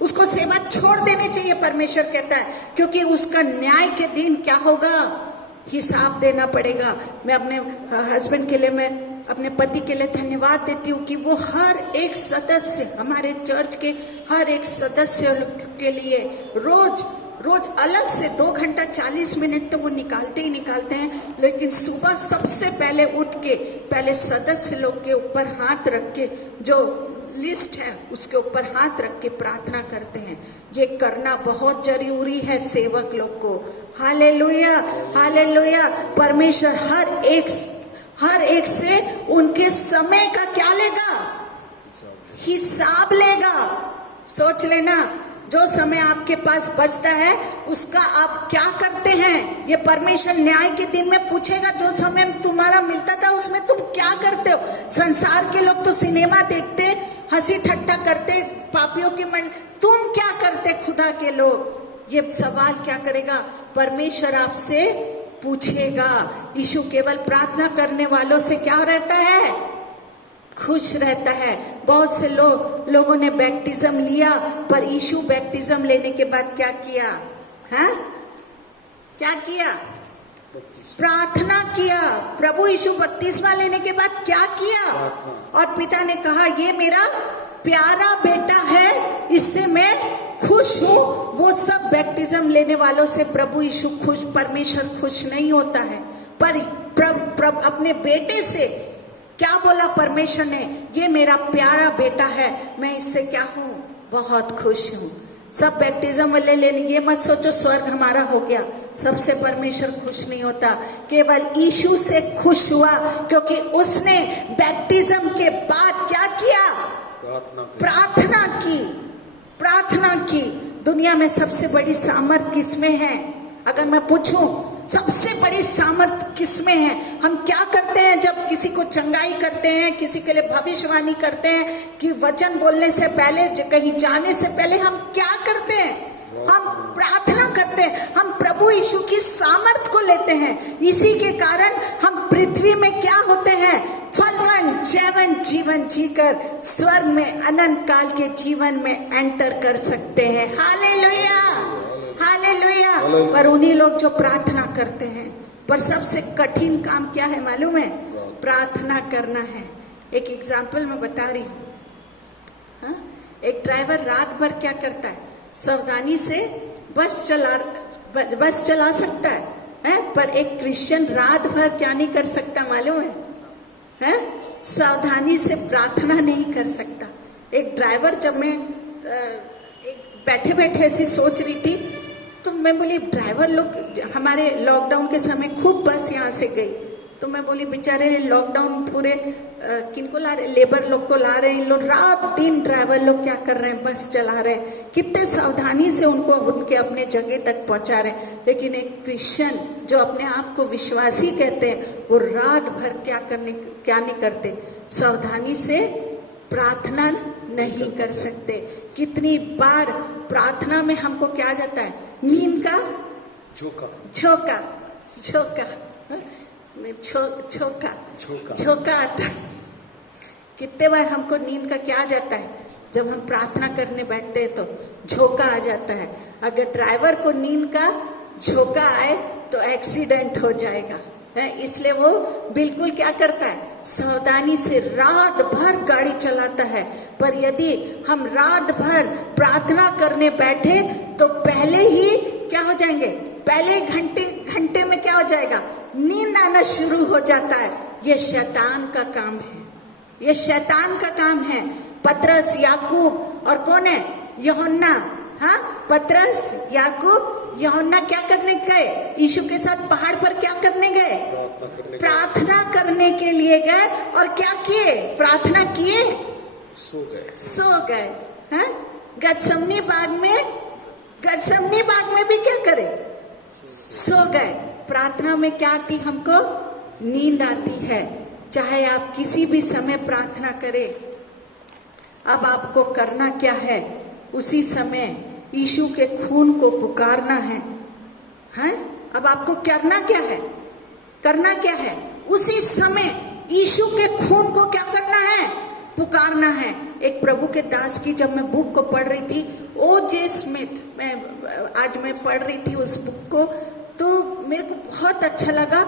उसको सेवा छोड़ देनी चाहिए, परमेश्वर कहता है, क्योंकि उसका न्याय के दिन क्या होगा? हिसाब देना पड़ेगा। मैं अपने हस्बैंड के लिए, मैं अपने पति के लिए धन्यवाद देती हूँ कि वो हर एक सदस्य, हमारे चर्च के हर एक सदस्य के लिए रोज अलग से 2 घंटा 40 मिनट तो वो निकालते ही निकालते हैं, लेकिन सुबह सबसे पहले उठ के पहले सदस्य लोग के ऊपर हाथ रख के, जो लिस्ट है उसके ऊपर हाथ रख के प्रार्थना करते हैं। ये करना बहुत जरूरी है सेवक लोग को। Hallelujah, hallelujah. परमेश्वर हर एक से उनके समय का क्या लेगा? हिसाब लेगा। सोच लेना, जो समय आपके पास बचता है उसका आप क्या करते हैं, ये परमेश्वर न्याय के दिन में पूछेगा। जो समय तुम्हारा मिलता था उसमें तुम क्या करते हो? संसार के लोग तो सिनेमा देखते, हंसी ठट्ठा करते, पापियों की मन, तुम क्या करते खुदा के लोग? ये सवाल क्या करेगा? परमेश्वर आपसे पूछेगा। यीशु केवल प्रार्थना करने वालों से क्या रहता है? खुश रहता है। बहुत से लोगों ने बैप्टिज्म लिया, पर यीशु बैप्टिज्म लेने के बाद क्या किया? हाँ, क्या किया? प्रार्थना किया। प्रभु यीशु बपतिस्मा लेने के बाद क्या किया? और पिता ने कहा, ये मेरा प्यारा बेटा है, इससे मैं खुश हूँ। वो सब बैप्टिज्म लेने वालों से प्रभु यीशु खुश, परमेश्वर खुश नहीं होता है, पर अपने बेटे से क्या बोला परमेश्वर ने? ये मेरा प्यारा बेटा है, मैं इससे क्या हूँ? बहुत खुश हूँ। सब बैप्टिज्म वाले लेने, ये मत सोचो स्वर्ग हमारा हो गया। सबसे परमेश्वर खुश नहीं होता, केवल यीशु से खुश हुआ, क्योंकि उसने बैप्टिज्म के बाद क्या किया? प्रार्थना की। प्रार्थना की। दुनिया में सबसे बड़ी सामर्थ किसमें है? अगर मैं पूछूं सबसे बड़ी सामर्थ किसमें है? हम क्या करते हैं जब किसी को चंगाई करते हैं, किसी के लिए भविष्यवाणी करते हैं, कि वचन बोलने से पहले, कहीं जाने से पहले हम क्या करते हैं? हम प्रार्थना करते हैं। हम प्रभु यीशु की सामर्थ को लेते हैं। इसी के कारण हम पृथ्वी में क्या होते हैं? फलवान जैवन जीवन जीकर स्वर्ग में अनंत काल के जीवन में एंटर कर सकते हैं। Hallelujah, hallelujah. पर उन्हीं लोग जो प्रार्थना करते हैं, पर सबसे कठिन काम क्या है मालूम है? प्रार्थना करना है। एक एग्जाम्पल मैं बता रही हूँ। हाँ? एक ड्राइवर रात भर क्या करता है? सावधानी से बस चला सकता है, पर एक क्रिश्चियन रात भर क्या नहीं कर सकता मालूम है? सावधानी से प्रार्थना नहीं कर सकता। एक ड्राइवर, जब मैं बैठे बैठे ऐसी सोच रही थी, तो मैं बोली ड्राइवर लोग, हमारे लॉकडाउन के समय खूब बस यहाँ से गई, तो मैं बोली बेचारे लॉकडाउन पूरे किनको ला रहे? लेबर लोग को ला रहे हैं। इन लोग रात दिन ड्राइवर लोग क्या कर रहे हैं? बस चला रहे हैं। कितने सावधानी से उनको उनके अपने जगह तक पहुंचा रहे हैं। लेकिन एक क्रिश्चियन जो अपने आप को विश्वासी कहते हैं, वो रात भर क्या नहीं करते? सावधानी से प्रार्थना नहीं कर सकते। कितनी बार प्रार्थना में हमको क्या आ जाता है? नींद का झोंका आता है। कितने बार हमको नींद का क्या आ जाता है? जब हम प्रार्थना करने बैठते हैं तो झोंका आ जाता है। अगर ड्राइवर को नींद का झोंका आए तो एक्सीडेंट हो जाएगा, इसलिए वो बिल्कुल क्या करता है? सावधानी से रात भर गाड़ी चलाता है। पर यदि हम रात भर प्रार्थना करने बैठे तो पहले ही क्या हो जाएंगे? पहले घंटे में क्या हो जाएगा? नींद आना शुरू हो जाता है। ये शैतान का काम है, ये शैतान का काम है। पतरस, याकूब और कौन है? यूहन्ना। हाँ, पतरस, याकूब, यूहन्ना क्या करने गए? यीशु के साथ पहाड़ पर क्या करने गए? प्रार्थना करने के लिए गए। और क्या किए? प्रार्थना किए, सो गए। हाँ, गत्समनी बाग में भी क्या करे? सो गए। प्रार्थना में क्या आती हमको? नींद आती है। चाहे आप किसी भी समय प्रार्थना करें, अब आपको करना क्या है? उसी समय यीशु के खून को पुकारना है। हैं? अब आपको करना क्या है? करना क्या है? उसी समय यीशु के खून को क्या करना है? पुकारना है। एक प्रभु के दास की जब मैं बुक को पढ़ रही थी, O.J. स्मिथ, आज मैं पढ़ रही थी उस बुक को, तो मेरे को बहुत अच्छा लगा।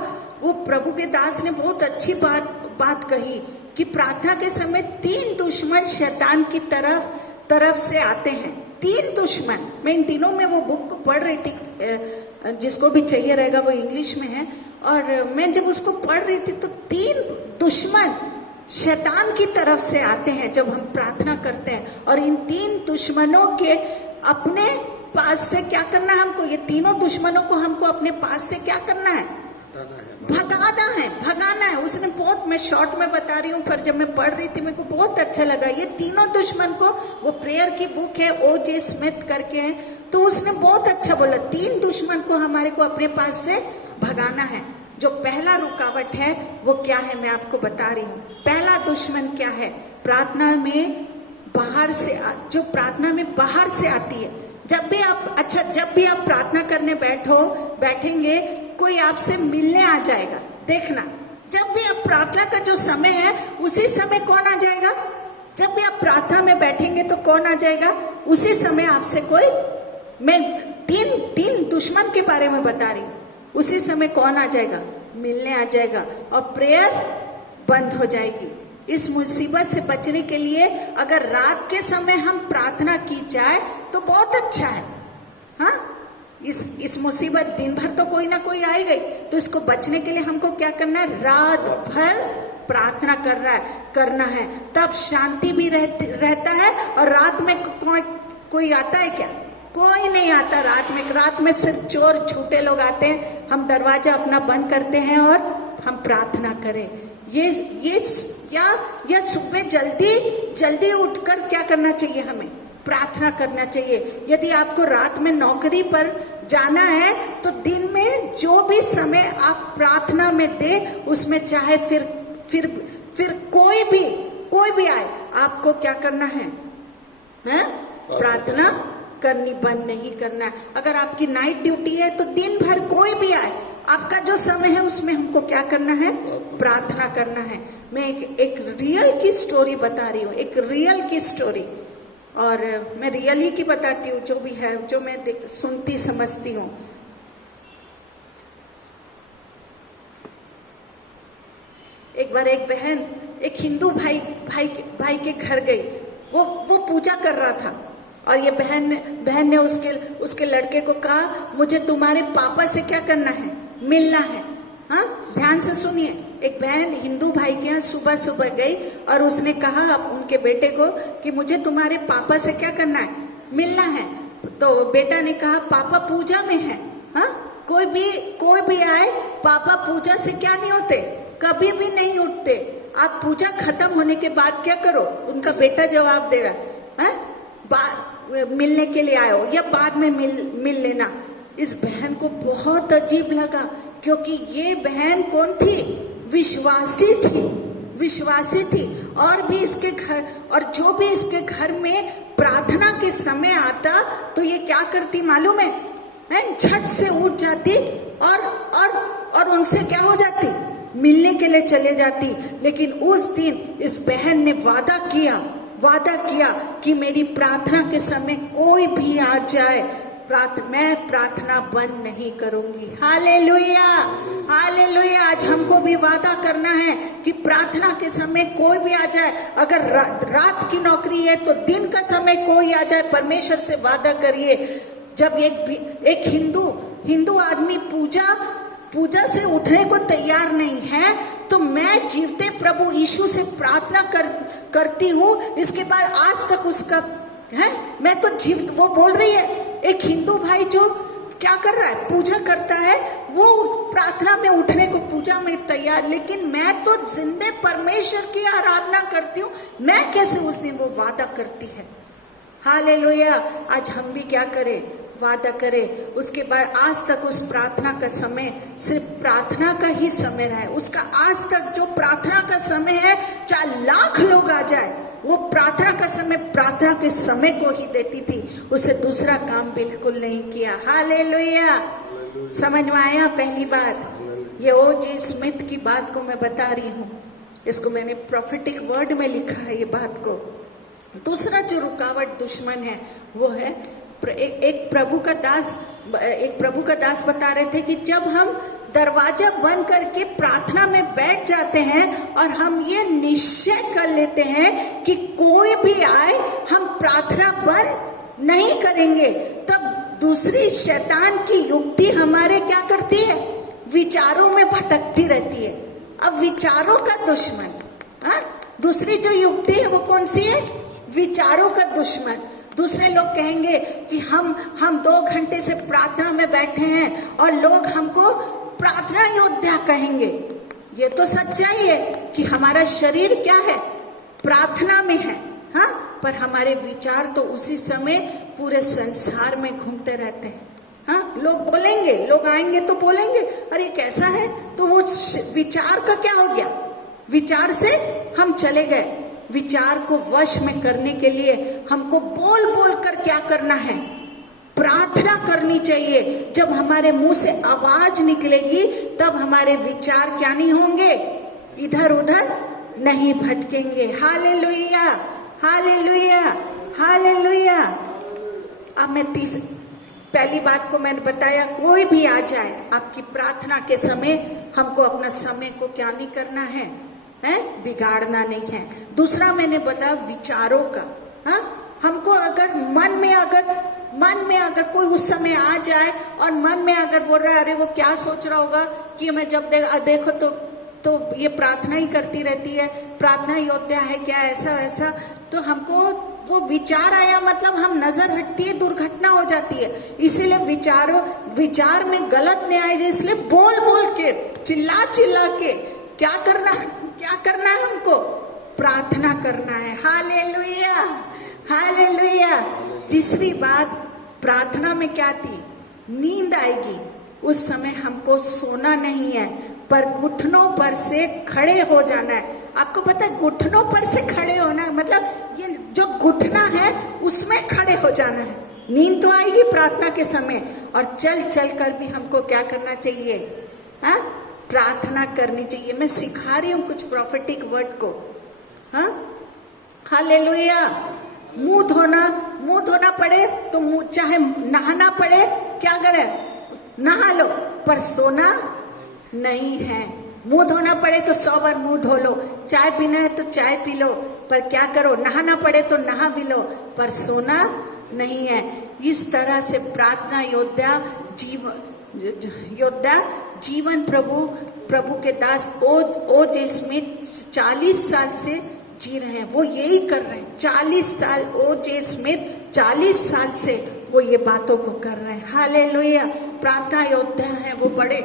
वो प्रभु के दास ने बहुत अच्छी बात कही कि प्रार्थना के समय 3 दुश्मन शैतान की तरफ से आते हैं। 3 दुश्मन। मैं इन दिनों में वो बुक को पढ़ रही थी, जिसको भी चाहिए रहेगा वो इंग्लिश में है, और मैं जब उसको पढ़ रही थी तो 3 दुश्मन शैतान की तरफ से आते हैं जब हम प्रार्थना करते हैं। और इन 3 दुश्मनों के अपने पास से क्या करना है हमको? ये तीनों दुश्मनों को हमको अपने पास से क्या करना है? भगाना है। उसने बहुत, मैं शॉर्ट में बता रही हूँ, पर जब मैं पढ़ रही थी मेरे को बहुत अच्छा लगा। ये तीनों दुश्मन को, वो प्रेयर की बुक है, O.J. स्मिथ करके है, तो उसने बहुत अच्छा बोला 3 दुश्मन को हमारे को अपने पास से भगाना है। जो पहला रुकावट है वो क्या है, मैं आपको बता रही हूँ। पहला दुश्मन क्या है? प्रार्थना में बाहर से, जो प्रार्थना में बाहर से आती है। जब भी आप प्रार्थना करने बैठेंगे, कोई आपसे मिलने आ जाएगा। देखना, जब भी आप प्रार्थना का जो समय है उसी समय कौन आ जाएगा? जब भी आप प्रार्थना में बैठेंगे तो कौन आ जाएगा? उसी समय आपसे कोई, मैं तीन दुश्मन के बारे में बता रही हूँ। उसी समय कौन आ जाएगा? मिलने आ जाएगा, और प्रेयर बंद हो जाएगी। इस मुसीबत से बचने के लिए अगर रात के समय हम प्रार्थना की जाए तो बहुत अच्छा है। हाँ, इस मुसीबत दिन भर तो कोई ना कोई आएगी, तो इसको बचने के लिए हमको क्या करना है? रात भर प्रार्थना करना है। तब शांति भी रहता है। और रात में कोई आता है क्या? कोई नहीं आता रात में सिर्फ चोर छूटे लोग आते हैं। हम दरवाजा अपना बंद करते हैं और हम प्रार्थना करें। या सुबह जल्दी उठकर क्या करना चाहिए? हमें प्रार्थना करना चाहिए। यदि आपको रात में नौकरी पर जाना है तो दिन में जो भी समय आप प्रार्थना में दे, उसमें चाहे फिर कोई भी आए, आपको क्या करना है? प्रार्थना करनी बंद नहीं करना है। अगर आपकी नाइट ड्यूटी है तो दिन भर कोई भी आए, आपका जो समय है उसमें हमको क्या करना है? प्रार्थना करना है। मैं एक रियल की स्टोरी बता रही हूँ, एक रियल की स्टोरी, और मैं रियल ही की बताती हूँ, जो भी है, जो मैं सुनती समझती हूँ। एक बार एक बहन एक हिंदू भाई के घर गई। वो पूजा कर रहा था, और ये बहन ने उसके लड़के को कहा, मुझे तुम्हारे पापा से क्या करना है? मिलना है। हाँ, ध्यान से सुनिए। एक बहन हिंदू भाई के यहाँ सुबह गई और उसने कहा उनके बेटे को कि मुझे तुम्हारे पापा से क्या करना है? मिलना है। तो बेटा ने कहा, पापा पूजा में है। हाँ, कोई भी आए, पापा पूजा से क्या नहीं होते? कभी भी नहीं उठते। आप पूजा खत्म होने के बाद क्या करो? उनका बेटा जवाब दे रहा है, मिलने के लिए आए हो या बाद में मिल लेना। इस बहन को बहुत अजीब लगा, क्योंकि ये बहन कौन थी? विश्वासी थी। और भी इसके घर, और जो भी इसके घर में प्रार्थना के समय आता तो ये क्या करती मालूम है? झट से उठ जाती और उनसे क्या हो जाती? मिलने के लिए चले जाती। लेकिन उस दिन इस बहन ने वादा किया कि मेरी प्रार्थना के समय कोई भी आ जाए, मैं प्रार्थना बंद नहीं करूंगी। Hallelujah, hallelujah. आज हमको भी वादा करना है कि प्रार्थना के समय कोई भी आ जाए। अगर रात की नौकरी है तो दिन का समय कोई आ जाए, परमेश्वर से वादा करिए। जब एक हिंदू आदमी पूजा से उठने को तैयार नहीं है, तो मैं जीवते प्रभु यीशु से प्रार्थना करती हूँ। इसके बाद आज तक उसका है, मैं तो वो बोल रही है, एक हिंदू भाई जो क्या कर रहा है? पूजा करता है, वो प्रार्थना में उठने को पूजा में तैयार, लेकिन मैं तो जिंदे परमेश्वर की आराधना करती हूँ। मैं कैसे उस दिन वो वादा करती है? हालेलुया। आज हम भी क्या करें? वादा करें। उसके बाद आज तक उस प्रार्थना का समय सिर्फ प्रार्थना का ही समय रहा है। उसका आज तक जो प्रार्थना का समय है, चाहे लाख लोग आ जाए, वो प्रार्थना का समय प्रार्थना के समय को ही देती थी, उसे दूसरा काम बिल्कुल नहीं किया। हालेलुया। समझ में आया पहली बात? ये O.J. स्मिथ की बात को मैं बता रही हूँ, इसको मैंने प्रॉफिटिक वर्ड में लिखा है ये बात को। दूसरा जो रुकावट दुश्मन है वो है एक प्रभु का दास बता रहे थे कि जब हम दरवाजा बंद करके प्रार्थना में बैठ जाते हैं और हम ये निश्चय कर लेते हैं कि कोई भी आए हम प्रार्थना बंद नहीं करेंगे, तब दूसरी शैतान की युक्ति हमारे क्या करती है? विचारों में भटकती रहती है। अब विचारों का दुश्मन, दूसरी जो युक्ति है वो कौन सी है? विचारों का दुश्मन। दूसरे लोग कहेंगे कि हम 2 घंटे से प्रार्थना में बैठे हैं और लोग हमको प्रार्थना योद्धा कहेंगे। ये तो सच्चाई है कि हमारा शरीर क्या है? प्रार्थना में है, हाँ, पर हमारे विचार तो उसी समय पूरे संसार में घूमते रहते हैं। हाँ, लोग बोलेंगे, लोग आएंगे तो बोलेंगे अरे कैसा है, तो वो विचार का क्या हो गया? विचार से हम चले गए। विचार को वश में करने के लिए हमको बोल बोल कर क्या करना है? प्रार्थना करनी चाहिए। जब हमारे मुंह से आवाज निकलेगी तब हमारे विचार क्या नहीं होंगे? इधर उधर नहीं भटकेंगे। Hallelujah, hallelujah, hallelujah. अब मैं पहली बात को मैंने बताया, कोई भी आ जाए आपकी प्रार्थना के समय, हमको अपना समय को क्या नहीं करना है? बिगाड़ना नहीं है। दूसरा मैंने बताया विचारों का। हाँ, हमको अगर मन में अगर कोई उस समय आ जाए और मन में अगर बोल रहा है अरे वो क्या सोच रहा होगा कि मैं जब देखो तो ये प्रार्थना ही करती रहती है, प्रार्थना योद्धा है क्या, ऐसा वैसा, तो हमको वो विचार आया मतलब हम नजर रखती है, दुर्घटना हो जाती है। इसीलिए विचार में गलत नहीं आए, इसलिए बोल बोल के चिल्ला के क्या करना है? हमको प्रार्थना करना है। Hallelujah, hallelujah. तीसरी बात, प्रार्थना में क्या थी? नींद आएगी, उस समय हमको सोना नहीं है पर घुटनों पर से खड़े हो जाना है। आपको पता है घुटनों पर से खड़े होना है मतलब ये जो घुटना है उसमें खड़े हो जाना है। नींद तो आएगी प्रार्थना के समय, और चल कर भी हमको क्या करना चाहिए? हाँ, प्रार्थना करनी चाहिए। मैं सिखा रही हूँ कुछ प्रॉफिटिक वर्ड को। हाँ, हालेलुया। मुंह धोना पड़े तो मुंह, चाहे नहाना पड़े, क्या करे? नहा लो, पर सोना नहीं है। मुंह धोना पड़े तो 100 बार मुंह धो लो, चाय पीना है तो चाय पी लो, पर क्या करो? नहाना पड़े तो नहा भी लो, पर सोना नहीं है। इस तरह से प्रार्थना जीवन प्रभु के दास O.J. स्मिथ 40 साल से जी रहे हैं। वो यही कर रहे हैं 40 साल। O.J. स्मिथ 40 साल से वो ये बातों को कर रहे हैं। हालेलुया। प्रार्थना योद्धा हैं वो बड़े,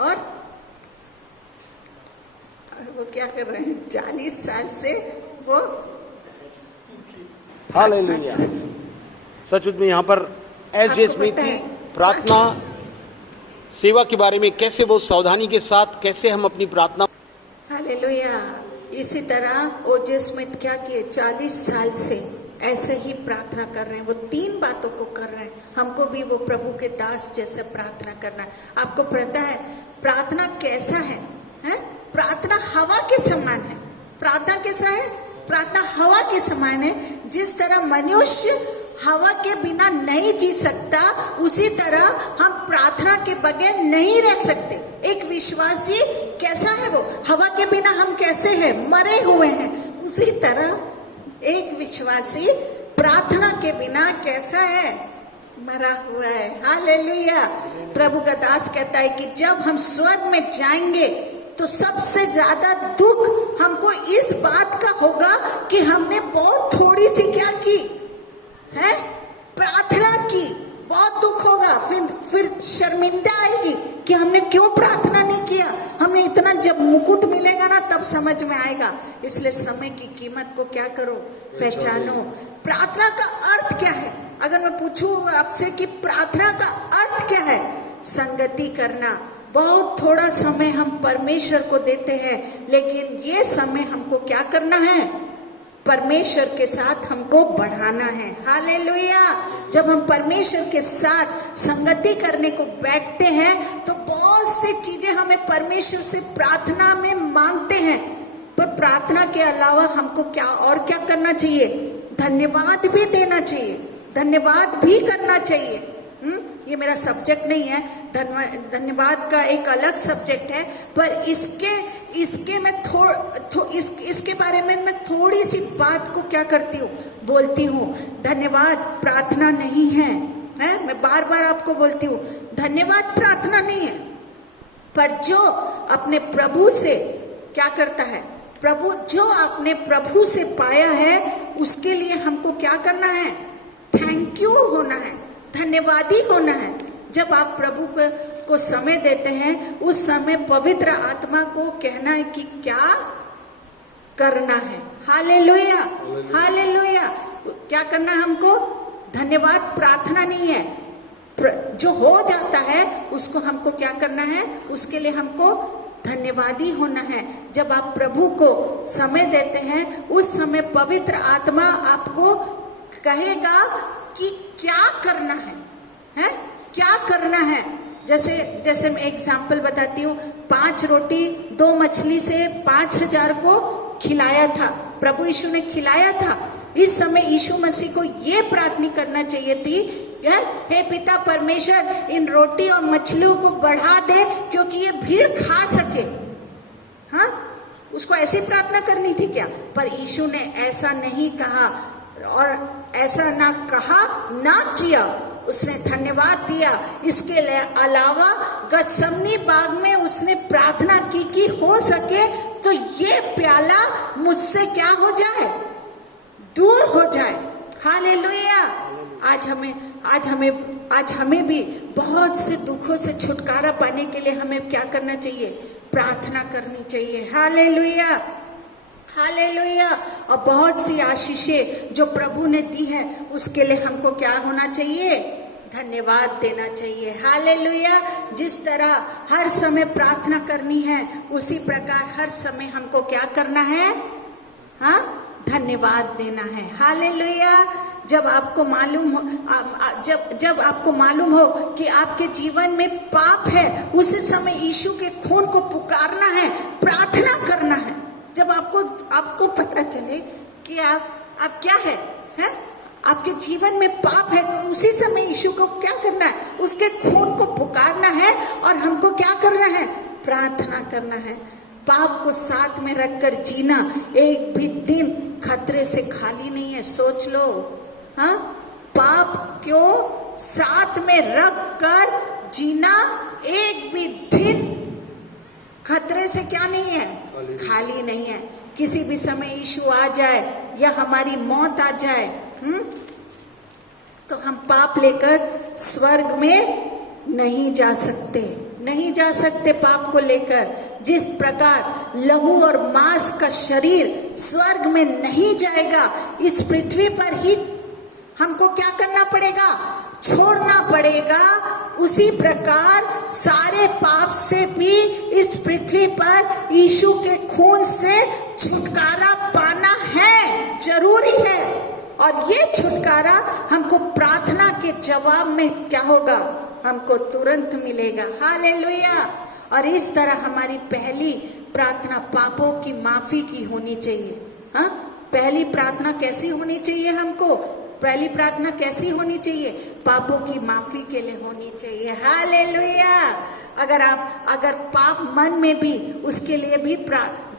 और वो क्या कर रहे हैं? 40 साल से वो। हालेलुया। सचमुच में यहाँ पर O.J. स्मिथ की प्रार्थना सेवा के बारे में कैसे वो सावधानी के साथ कैसे हम अपनी प्रार्थना। हालेलुया। इसी तरह O.J. स्मिथ क्या किए? 40 साल से ऐसे ही प्रार्थना कर रहे हैं। वो 3 बातों को कर रहे हैं। हमको भी वो प्रभु के दास जैसे प्रार्थना करना है। आपको पता है प्रार्थना कैसा है? प्रार्थना हवा के समान है। प्रार्थना कैसा है? प्रार्थना हवा के समान है। जिस तरह मनुष्य हवा के बिना नहीं जी सकता, उसी तरह हम प्रार्थना के बगैर नहीं रह सकते। एक विश्वासी कैसा है? वो हवा के बिना हम कैसे हैं? मरे हुए हैं। उसी तरह एक विश्वासी प्रार्थना के बिना कैसा है? मरा हुआ है। हालेलुया। प्रभु का दास कहता है कि जब हम स्वर्ग में जाएंगे तो सबसे ज्यादा दुख हमको इस बात का होगा कि हमने बहुत थोड़ी सी क्या की है? प्रार्थना की। बहुत दुख होगा। फिर शर्मिंदा आएगी कि हमने क्यों प्रार्थना नहीं किया। हमने इतना, जब मुकुट मिलेगा ना तब समझ में आएगा। इसलिए समय की कीमत को क्या करो? पहचानो। प्रार्थना का अर्थ क्या है? अगर मैं पूछूं आपसे कि प्रार्थना का अर्थ क्या है? संगति करना। बहुत थोड़ा समय हम परमेश्वर को देते हैं, लेकिन ये समय हमको क्या करना है? परमेश्वर के साथ हमको बढ़ाना है। हालेलुया। जब हम परमेश्वर के साथ संगति करने को बैठते हैं तो बहुत सी चीजें हमें परमेश्वर से प्रार्थना में मांगते हैं, पर प्रार्थना के अलावा हमको क्या करना चाहिए? धन्यवाद भी देना चाहिए, धन्यवाद भी करना चाहिए। ये मेरा सब्जेक्ट नहीं है, धन्यवाद का एक अलग सब्जेक्ट है, पर इसके मैं इसके बारे में मैं थोड़ी सी बात को क्या करती हूँ, बोलती हूँ। धन्यवाद प्रार्थना नहीं है, मैं बार बार आपको बोलती हूँ, धन्यवाद प्रार्थना नहीं है। पर जो अपने प्रभु से क्या करता है, जो आपने प्रभु से पाया है, उसके लिए हमको क्या करना है? थैंक यू होना है, धन्यवादी होना है। जब आप प्रभु को समय देते हैं, उस समय पवित्र आत्मा को कहना है कि क्या करना है। Hallelujah, hallelujah. क्या करना है हमको? धन्यवाद प्रार्थना नहीं है, जो हो जाता है उसको हमको क्या करना है? उसके लिए हमको धन्यवादी होना है। जब आप प्रभु को समय देते हैं, उस समय पवित्र आत्मा आपको कहेगा कि क्या करना है, क्या करना है। जैसे मैं एग्जाम्पल बताती हूँ, 5 रोटी 2 मछली से 5000 को खिलाया था, प्रभु यीशु ने खिलाया था। इस समय यीशु मसीह को ये प्रार्थना करना चाहिए थी, हे पिता परमेश्वर, इन रोटी और मछलियों को बढ़ा दे क्योंकि ये भीड़ खा सके। हाँ, उसको ऐसी प्रार्थना करनी थी क्या? पर यीशु ने ऐसा नहीं कहा, और ऐसा ना कहा ना किया, उसने धन्यवाद दिया। इसके अलावा गतसमनी बाग में उसने प्रार्थना की कि हो सके तो ये प्याला मुझसे क्या हो जाए? दूर हो जाए। हालेलुया। आज हमें भी बहुत से दुखों से छुटकारा पाने के लिए हमें क्या करना चाहिए? प्रार्थना करनी चाहिए। Hallelujah, hallelujah. और बहुत सी आशीषें जो प्रभु ने दी है, उसके लिए हमको क्या होना चाहिए? धन्यवाद देना चाहिए। हालेलुया। जिस तरह हर समय प्रार्थना करनी है, उसी प्रकार हर समय हमको क्या करना है? हाँ, धन्यवाद देना है। हालेलुया। जब आपको मालूम हो कि आपके जीवन में पाप है, उसी समय यीशु के खून को पुकारना है, प्रार्थना करना है। जब आपको पता चले कि आप क्या है, आपके जीवन में पाप है, तो उसी समय यीशु को क्या करना है? उसके खून को पुकारना है, और हमको क्या करना है? प्रार्थना करना है। पाप को साथ में रखकर जीना एक भी दिन खतरे से खाली नहीं है। सोच लो, हाँ, पाप क्यों साथ में रख कर जीना एक भी दिन खतरे से क्या नहीं है? खाली नहीं है। किसी भी समय यीशु आ जाए या हमारी मौत आ जाए, तो हम पाप लेकर स्वर्ग में नहीं जा सकते पाप को लेकर। जिस प्रकार लहू और मांस का शरीर स्वर्ग में नहीं जाएगा, इस पृथ्वी पर ही हमको क्या करना पड़ेगा? छोड़ना पड़ेगा। उसी प्रकार सारे पाप से भी इस पृथ्वी पर यीशु के खून से छुटकारा पाना है, जरूरी है। और ये छुटकारा हमको प्रार्थना के जवाब में क्या होगा? हमको तुरंत मिलेगा। हालेलुया। और इस तरह हमारी पहली प्रार्थना पापों की माफी की होनी चाहिए। हाँ, पहली प्रार्थना कैसी होनी चाहिए? हमको पहली प्रार्थना कैसी होनी चाहिए? पापों की माफी के लिए होनी चाहिए। हालेलुया। अगर पाप मन में भी, उसके लिए भी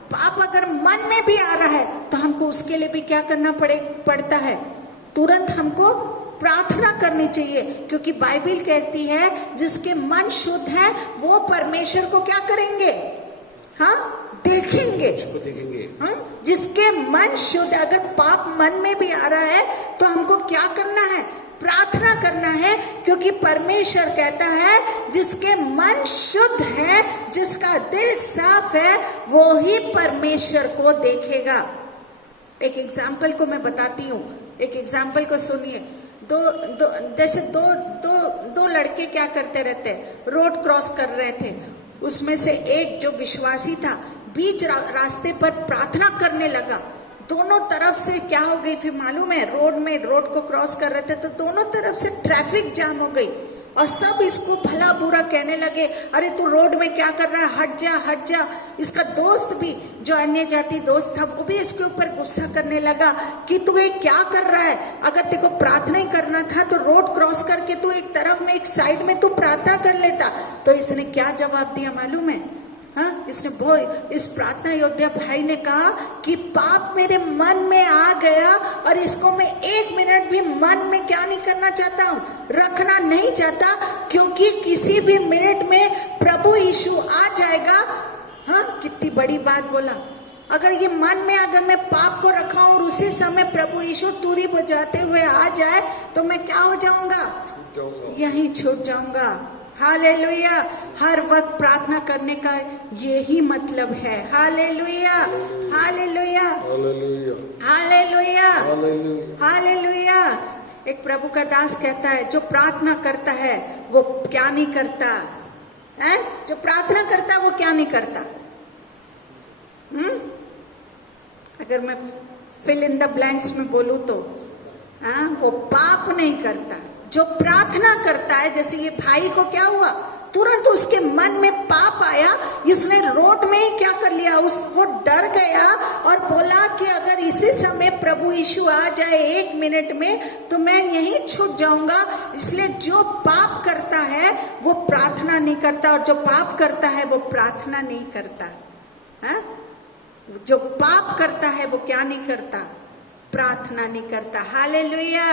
पाप अगर मन में भी आ रहा है, तो हमको उसके लिए भी क्या करना पड़ता है? तुरंत हमको प्रार्थना करनी चाहिए, क्योंकि बाइबल कहती है जिसके मन शुद्ध है वो परमेश्वर को क्या करेंगे? हाँ, देखेंगे। हाँ, जिसके मन शुद्ध, अगर पाप मन में भी आ रहा है तो हमको क्या करना है? प्रार्थना करना है, क्योंकि परमेश्वर कहता है जिसके मन शुद्ध है, जिसका दिल साफ है, वो ही परमेश्वर को देखेगा। एक एग्जाम्पल को मैं बताती हूँ, एक एग्जाम्पल को सुनिए। दो लड़के क्या करते रहते, रोड क्रॉस कर रहे थे। उसमें से एक जो विश्वासी था, बीच रास्ते पर प्रार्थना करने लगा, दोनों तरफ से क्या हो गई फिर मालूम है, रोड को क्रॉस कर रहे थे तो दोनों तरफ से ट्रैफिक जाम हो गई और सब इसको भला बुरा कहने लगे, अरे तू रोड में क्या कर रहा है, हट जा हट जा। इसका दोस्त भी जो अन्य जाति दोस्त था वो भी इसके ऊपर गुस्सा करने लगा कि तू ये क्या कर रहा है, अगर तेरे को प्रार्थना ही करना था तो रोड क्रॉस करके तू एक तरफ में एक साइड में तू प्रार्थना कर लेता। तो इसने क्या जवाब दिया मालूम है? हाँ, इस प्रार्थना योद्धा भाई ने कहा कि पाप मेरे मन में आ गया और इसको मैं 1 मिनट भी मन में क्या नहीं करना चाहता हूँ, रखना नहीं चाहता, क्योंकि किसी भी मिनट में प्रभु यीशु आ जाएगा। हाँ, कितनी बड़ी बात बोला। अगर ये मन में अगर मैं पाप को रखा हूँ और उसी समय प्रभु यीशु तुरी बजाते हुए आ जाए तो मैं क्या हो जाऊंगा? यहीं छूट जाऊंगा। हालेलुया। हर वक्त प्रार्थना करने का यही मतलब है। Hallelujah hallelujah hallelujah hallelujah. एक प्रभु का दास कहता है जो प्रार्थना करता है वो क्या नहीं करता है? जो प्रार्थना करता है वो क्या नहीं करता? अगर मैं फिल इन द ब्लैंक्स में बोलूं तो वो पाप नहीं करता। जो प्रार्थना करता है, जैसे ये भाई को क्या हुआ, तुरंत उसके मन में पाप आया, इसने रोड में ही क्या कर लिया, वो डर गया और बोला कि अगर इसी समय प्रभु यीशु आ जाए 1 मिनट में तो मैं यहीं छूट जाऊंगा। इसलिए जो पाप करता है वो प्रार्थना नहीं करता और जो पाप करता है वो प्रार्थना नहीं करता। हाँ? जो पाप करता है वो क्या नहीं करता? प्रार्थना नहीं करता। Hallelujah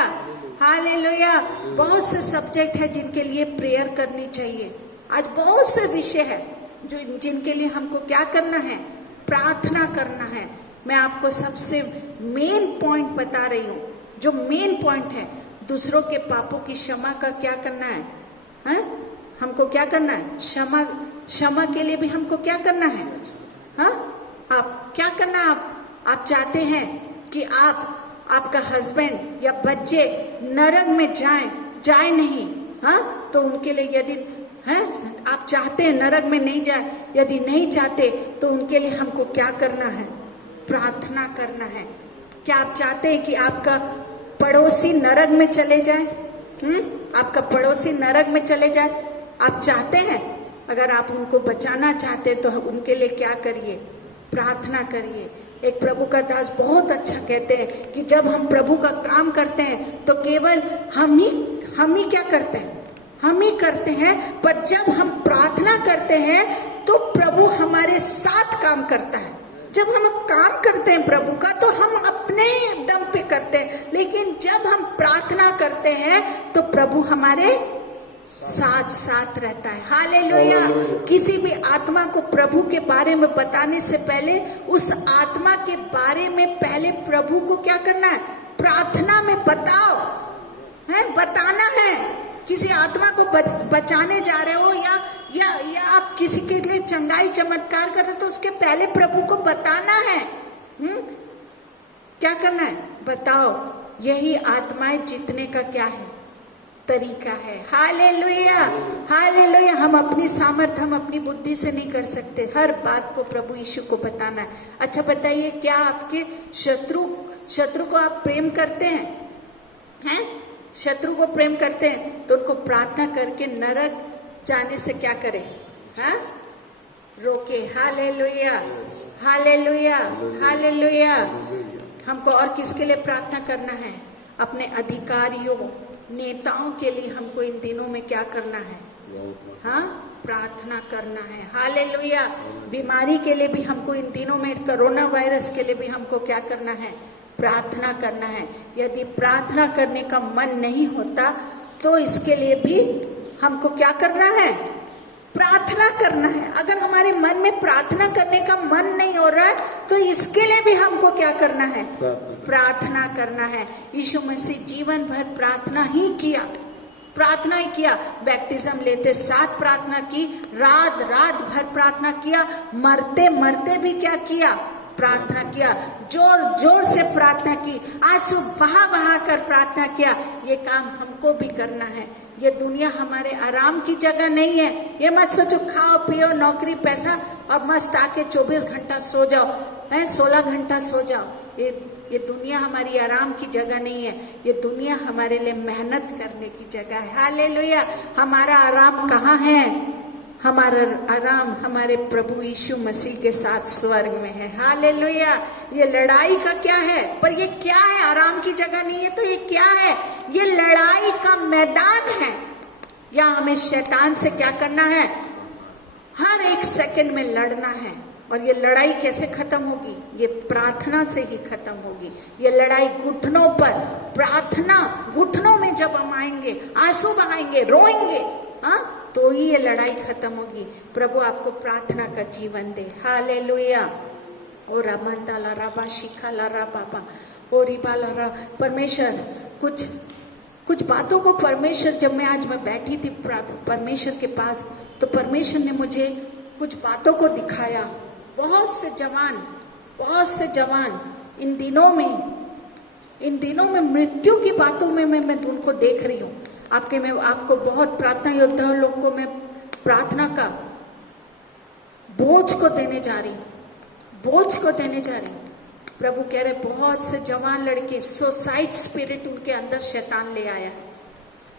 hallelujah. बहुत से सब्जेक्ट है जिनके लिए प्रेयर करनी चाहिए। आज बहुत से विषय है जो जिनके लिए हमको क्या करना है? प्रार्थना करना है। मैं आपको सबसे मेन पॉइंट बता रही हूँ। जो मेन पॉइंट है, दूसरों के पापों की क्षमा का क्या करना है? हैं? हमको क्या करना है? क्षमा के लिए भी हमको क्या करना है? हाँ, आप क्या करना? आप चाहते हैं कि आपका हस्बैंड या बच्चे नरक में जाए नहीं, हाँ, तो उनके लिए यदि आप चाहते हैं नरक में नहीं जाए, यदि नहीं चाहते तो उनके लिए हमको क्या करना है? प्रार्थना करना है। क्या आप चाहते हैं कि आपका पड़ोसी नरक में चले जाए? आपका पड़ोसी नरक में चले जाए? आप चाहते हैं? अगर आप उनको बचाना चाहते हैं तो उनके लिए क्या करिए? प्रार्थना करिए। एक प्रभु का दास बहुत अच्छा कहते हैं कि जब हम प्रभु का काम करते हैं तो केवल हम ही क्या करते हैं? हम ही करते हैं, पर जब हम प्रार्थना करते हैं तो प्रभु हमारे साथ काम करता है। जब हम काम करते हैं प्रभु का तो हम अपने दम पे करते हैं, लेकिन जब हम प्रार्थना करते हैं तो प्रभु हमारे साथ रहता है। हालेलुया। किसी भी आत्मा को प्रभु के बारे में बताने से पहले उस आत्मा के बारे में पहले प्रभु को क्या करना है? प्रार्थना में बताओ, है बताना है। किसी आत्मा को बचाने जा रहे हो या आप किसी के लिए चंगाई चमत्कार कर रहे हो तो उसके पहले प्रभु को बताना है। क्या करना है? बताओ। यही आत्माएं जीतने का क्या है? तरीका है। Hallelujah hallelujah. हम अपनी सामर्थ्य, हम अपनी बुद्धि से नहीं कर सकते। हर बात को प्रभु यीशु को बताना है। अच्छा बताइए, क्या आपके शत्रु को आप प्रेम करते हैं? शत्रु को प्रेम करते हैं तो उनको प्रार्थना करके नरक जाने से क्या करें? हाँ, रोके। Hallelujah hallelujah hallelujah. हमको और किसके लिए प्रार्थना करना है? अपने अधिकारियों, नेताओं के लिए हमको इन दिनों में क्या करना है? हाँ, प्रार्थना करना है। हालेलुया। बीमारी के लिए भी हमको इन दिनों में, कोरोना वायरस के लिए भी हमको क्या करना है? प्रार्थना करना है। यदि प्रार्थना करने का मन नहीं होता तो इसके लिए भी हमको क्या करना है? प्रार्थना करना है। अगर हमारे मन में प्रार्थना करने का मन नहीं हो रहा है तो इसके लिए भी हमको क्या करना है? प्रार्थना करना है। यीशु मसीह जीवन भर प्रार्थना ही किया। बैप्टिज्म लेते साथ प्रार्थना की, रात भर प्रार्थना किया, मरते मरते भी क्या किया? प्रार्थना किया। जोर से प्रार्थना की, आंसू बहा कर प्रार्थना किया। ये काम हमको भी करना है। ये दुनिया हमारे आराम की जगह नहीं है। ये मत सोचो खाओ पियो नौकरी पैसा और मस्त आके 24 घंटा सो जाओ, 16 घंटा सो जाओ। ये दुनिया हमारी आराम की जगह नहीं है, ये दुनिया हमारे लिए मेहनत करने की जगह है। हालेलुया। हमारा आराम कहाँ है? हमारा आराम हमारे प्रभु यीशु मसीह के साथ स्वर्ग में है। हालेलुया। ये लड़ाई का क्या है? पर ये क्या है? आराम की जगह नहीं है तो ये क्या है? ये लड़ाई का मैदान है। या हमें शैतान से क्या करना है? हर एक सेकंड में लड़ना है। और ये लड़ाई कैसे खत्म होगी? ये प्रार्थना से ही खत्म होगी। ये लड़ाई घुटनों पर, प्रार्थना घुटनों में जब हम आएंगे, आंसू बहाएंगे, रोएंगे, हाँ, तो ही ये लड़ाई खत्म होगी। प्रभु आपको प्रार्थना का जीवन दे। हालेलुया। ओ रमंदा ला राबा शिखा ला रा बाबा ओ रिबा ला रा। परमेश्वर कुछ बातों को परमेश्वर, जब मैं बैठी थी परमेश्वर के पास, तो परमेश्वर ने मुझे कुछ बातों को दिखाया। बहुत से जवान इन दिनों में मृत्यु की बातों में मैं उनको देख रही हूँ। मैं आपको बहुत प्रार्थना योद्धा लोग को मैं प्रार्थना का बोझ को देने जा रही। प्रभु कह रहे बहुत से जवान लड़के, सुसाइड स्पिरिट उनके अंदर शैतान ले आया है।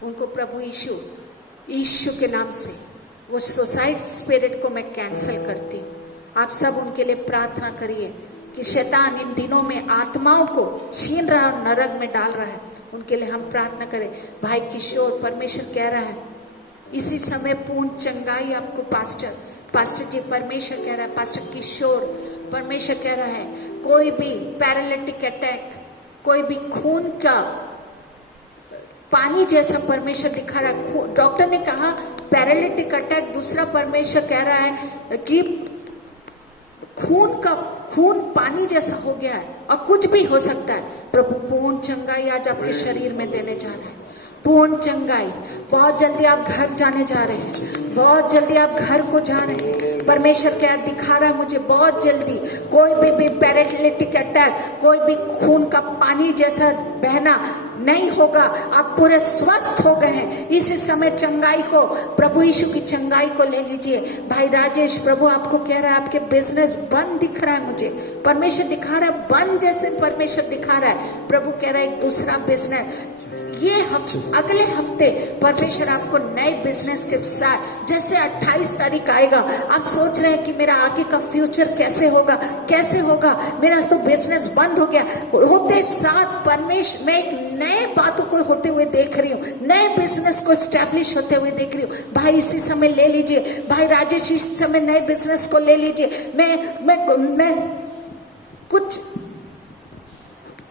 उनको प्रभु यीशु के नाम से वो सुसाइड स्पिरिट को मैं कैंसिल करती हूँ। आप सब उनके लिए प्रार्थना करिए कि शैतान इन दिनों में आत्माओं को छीन रहा है, नरक में डाल रहा है। उनके लिए हम प्रार्थना करें। भाई किशोर, परमेश्वर कह रहा है इसी समय पूर्ण चंगाई आपको पास्टर जी, परमेश्वर कह रहा है, पास्टर किशोर, परमेश्वर कह रहा है कोई भी पैरालिटिक अटैक, कोई भी खून का पानी जैसा परमेश्वर दिखा रहा है। डॉक्टर ने कहा पैरालिटिक अटैक, दूसरा परमेश्वर कह रहा है कि खून पानी जैसा हो गया है और कुछ भी हो सकता है। प्रभु पूर्ण चंगाई आज आपके शरीर में देने जा रहे हैं। पूर्ण चंगाई। बहुत जल्दी आप घर जाने जा रहे हैं, बहुत जल्दी आप घर को जा रहे हैं। परमेश्वर क्या दिखा रहा है मुझे, बहुत जल्दी कोई भी पैरालिटिक अटैक, कोई भी खून का पानी जैसा बहना नहीं होगा। आप पूरे स्वस्थ हो गए हैं। इसी समय चंगाई को, प्रभु यीशु की चंगाई को ले लीजिए। भाई राजेश, प्रभु आपको कह रहा है आपके बिजनेस बंद दिख रहा है, मुझे परमेश्वर दिखा रहा है बंद जैसे परमेश्वर दिखा रहा है। प्रभु कह रहा है एक दूसरा बिजनेस ये अगले हफ्ते परमेश्वर आपको नए बिजनेस के साथ, जैसे 28 तारीख आएगा, आप सोच रहे हैं कि मेरा आगे का फ्यूचर कैसे होगा, मेरा तो बिजनेस बंद हो गया। होते साथ परमेश्वर, मैं एक नए बातों को होते हुए देख रही हूँ, नए बिजनेस को स्टैब्लिश होते हुए देख रही हूँ। भाई इसी समय ले लीजिए, भाई राजेश इस समय नए बिजनेस को ले लीजिए। मैं कुछ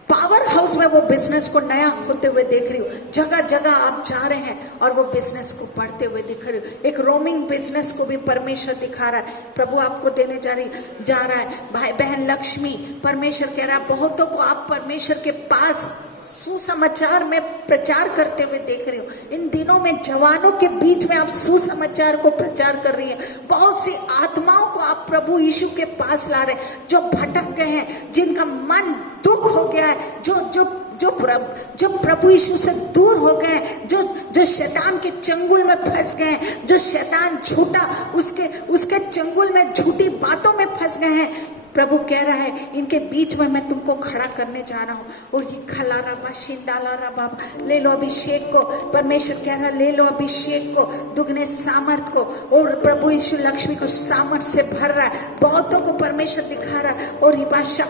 पावर हाउस में वो बिजनेस को नया होते हुए देख रही हूँ। जगह जगह आप जा रहे हैं और वो बिजनेस को बढ़ते हुए दिख रही हूँ। एक रोमिंग बिजनेस को भी परमेश्वर दिखा रहा है, प्रभु आपको देने जा रहा है। भाई बहन लक्ष्मी, परमेश्वर कह रहा है बहुतों को आप परमेश्वर के पास सुसमाचार में प्रचार करते हुए देख रही हूँ। इन दिनों में जवानों के बीच में आप सुसमाचार को प्रचार कर रही हैं। बहुत सी आत्माओं को आप प्रभु यीशु के पास ला रहे हैं, जो भटक गए हैं, जिनका मन दुख हो गया है, जो प्रभु यीशु से दूर हो गए हैं, जो शैतान के चंगुल में फंस गए हैं, जो शैतान झूठा उसके चंगुल में झूठी बातों में फंस गए हैं। प्रभु कह रहा है इनके बीच में मैं तुमको खड़ा करने जा रहा हूँ। और ये खलारा बाशिंदालारा बाबा, ले लो अभिषेक को। परमेश्वर कह रहा है ले लो अभिषेक को, दुगने सामर्थ को। और प्रभु यीशु लक्ष्मी को सामर्थ से भर रहा है। बहुतों को परमेश्वर दिखा रहा है। और ये बाशा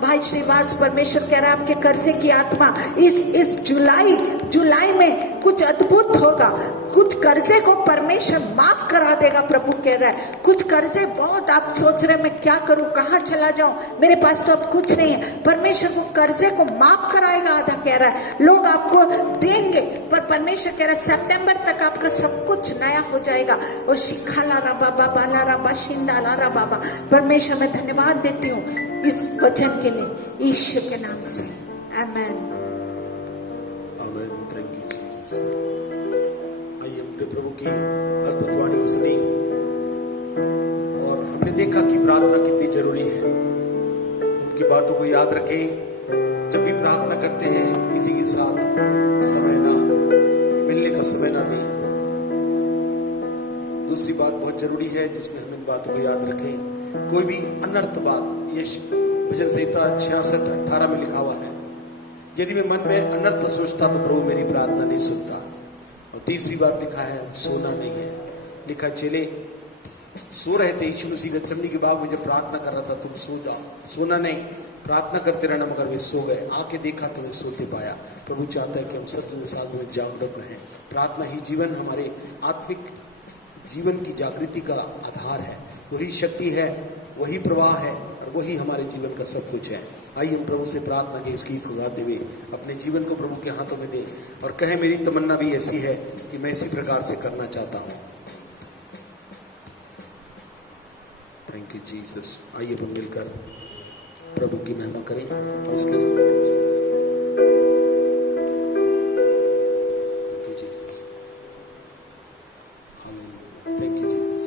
भाई श्रीवास, परमेश्वर कह रहा है आपके कर्जे की आत्मा इस जुलाई में कुछ अद्भुत होगा। कुछ कर्जे को परमेश्वर माफ करा देगा। प्रभु कह रहा है कुछ कर्जे, बहुत आप सोच रहे मैं क्या करूं, कहां चला जाऊं, मेरे पास तो अब कुछ नहीं है। परमेश्वर वो कर्जे को माफ कराएगा। आधा कह रहा है लोग आपको देंगे, पर परमेश्वर कह रहा है सितंबर तक आपका सब कुछ नया हो जाएगा। और शिखाला रा बाबा, बाला रा बा, शिंदाला रा बाबा, परमेश्वर मैं धन्यवाद देती हूँ इस वचन के लिए, ईश्वर के नाम से, आमेन। Thank you Jesus. प्रभु की अद्भुत वाणी को सुनी और हमने देखा कि प्रार्थना कितनी जरूरी है। उनकी बातों को याद रखें। जब भी प्रार्थना करते हैं किसी के साथ मिलने का समय ना दें। दूसरी बात बहुत जरूरी है जिसमें हम इन बातों को याद रखें, कोई भी अनर्थ बात, भजन संहिता 66:18 में लिखा हुआ है, यदि मैं मन में अनर्थ सोचता तो प्रभु मेरी प्रार्थना नहीं सुनता। और तीसरी बात लिखा है, सोना नहीं है। लिखा, चेले सो रहे थे, यीशु मसीह गतसमनी के बाग में जब प्रार्थना कर रहा था, तुम सो जाओ, सोना नहीं, प्रार्थना करते रहना, मगर वे सो गए। आके देखा तो वे सोते पाया। प्रभु चाहता है कि हम सत्य साथ में जागरूक रहें। प्रार्थना ही जीवन, हमारे आत्मिक जीवन की जागृति का आधार है। वही शक्ति है, वही प्रवाह है, और वही हमारे जीवन का सब कुछ है। आइए हम प्रभु से प्रार्थना के इस गीत को गाते हुए अपने जीवन को प्रभु के हाथों में दें और कहें, मेरी तमन्ना भी ऐसी है कि मैं इसी प्रकार से करना चाहता हूँ। Thank you Jesus. आइए हम मिलकर प्रभु की महिमा करें और उसके thank you Jesus, thank you Jesus.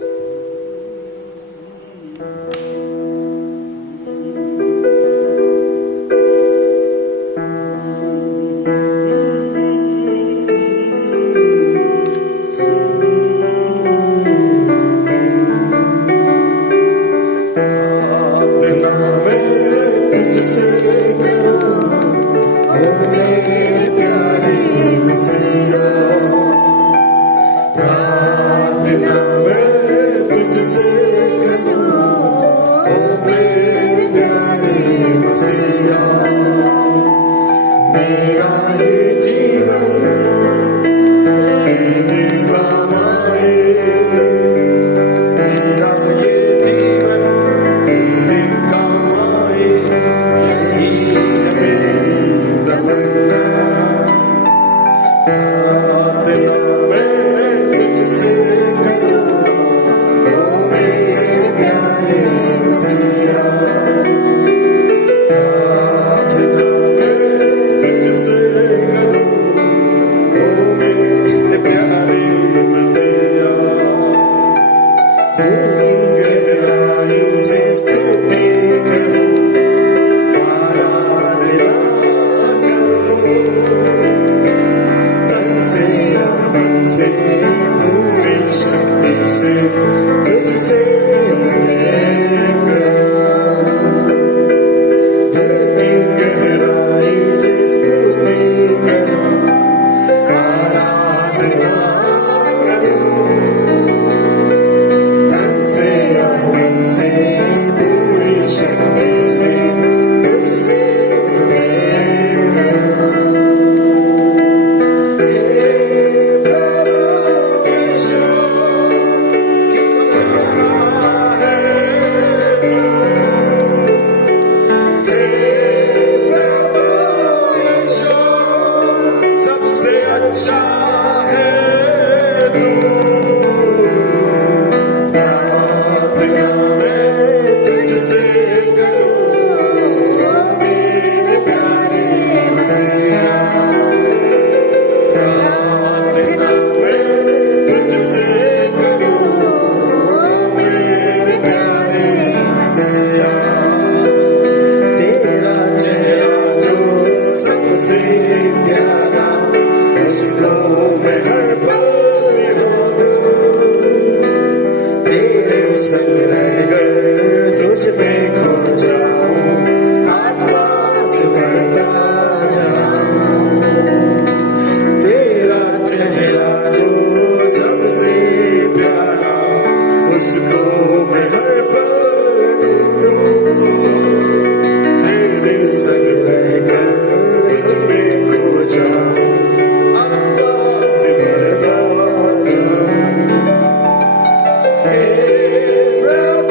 Hey, brother.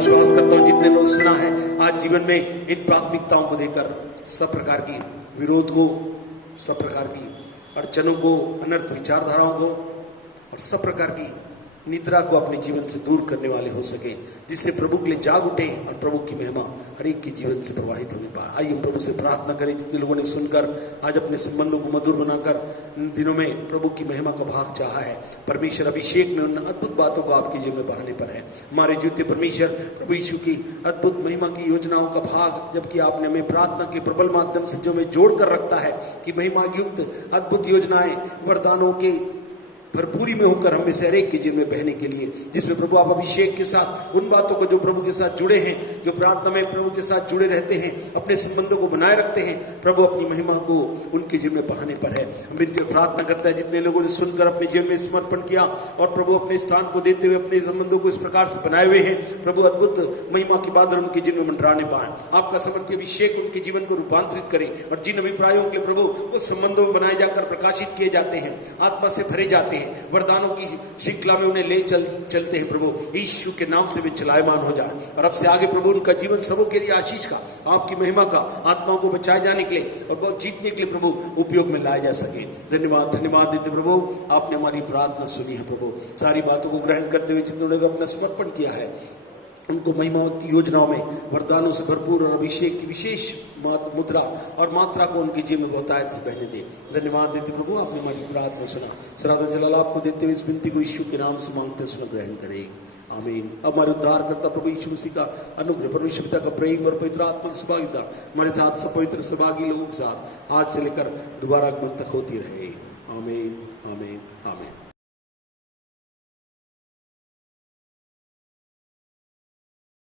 विश्वास करता हूँ जितने लोग सुना है आज जीवन में इन प्राथमिकताओं को देकर सब प्रकार की विरोध को, सब प्रकार की अड़चनों को, अनर्थ विचारधाराओं को और सब प्रकार की निद्रा को अपने जीवन से दूर करने वाले हो सके, जिससे प्रभु के लिए जाग उठे और प्रभु की महिमा हर एक के जीवन से प्रवाहित होने पाए। आइए हम प्रभु से प्रार्थना करें। जितने लोगों ने सुनकर आज अपने संबंधों को मधुर बनाकर इन दिनों में प्रभु की महिमा का भाग चाहा है, परमेश्वर अभिषेक में उन अद्भुत बातों को आपके जीवन में बढ़ाने पर है। हमारे जीवित परमेश्वर प्रभु यीशु की अद्भुत महिमा की योजनाओं का भाग, जबकि आपने हमें प्रार्थना के प्रबल माध्यम से जो हमें जोड़ कर रखता है कि महिमा युक्त अद्भुत योजनाएं वरदानों के भरपूरी में होकर हमें से हर एक के जीवन में बहने के लिए, जिसमें प्रभु आप अभिषेक के साथ उन बातों को जो प्रभु के साथ जुड़े हैं, जो प्रार्थना में प्रभु के साथ जुड़े रहते हैं, अपने संबंधों को बनाए रखते हैं, प्रभु अपनी महिमा को उनके जीवन में बहाने पर है। हम विनती प्रार्थना करता है जितने लोगों ने सुनकर अपने जीवन में समर्पण किया और प्रभु अपने स्थान को देते हुए अपने संबंधों को इस प्रकार से बनाए हुए हैं, प्रभु अद्भुत महिमा की बादल उनके जीवन में मंडराने पाए। आपका समर्थी अभिषेक उनके जीवन को रूपांतरित करे और जिन अभिप्रायों के लिए प्रभु उस संबंधों में बनाए जाकर प्रकाशित किए जाते हैं, आत्मा से भरे जाते हैं, वरदानों की श्रृंखला में उन्हें ले चलते हैं, प्रभु यीशु के नाम से भी चलायमान हो जाए। और अब से आगे प्रभु उनका जीवन सबों के लिए आशीष का, आपकी महिमा का, आत्माओं को बचाए जाने के लिए और बहुत जीतने के लिए प्रभु उपयोग में लाया जा सके। धन्यवाद धन्यवाद देते प्रभु, आपने हमारी प्रार्थना सुनी है। प्रभु सारी बातों को ग्रहण करते हुए जितने लोग अपना समर्पण किया है, उनको महिमावती योजनाओं में वरदानों से भरपूर और अभिषेक की विशेष मुद्रा और मात्रा को उनके जीवन में बहुतायत से बहने दे। धन्यवाद देते प्रभु, आपने हमारी प्रार्थना सुना। सराधन जलाल आपको देते हुए इस विनती को यीशु के नाम से मांगते सुना ग्रहण करें, आमीन। अब हमारे उद्धार करता प्रभु यीशु मसीह का अनुग्रह, परमेश्वर पिता का प्रेम और पवित्र आत्मा की सहभागिता हमारे साथ सब पवित्र सहभागी लोगों के साथ आज से लेकर दोबारा आगमन तक होती रहे, आमीन आमीन आमीन।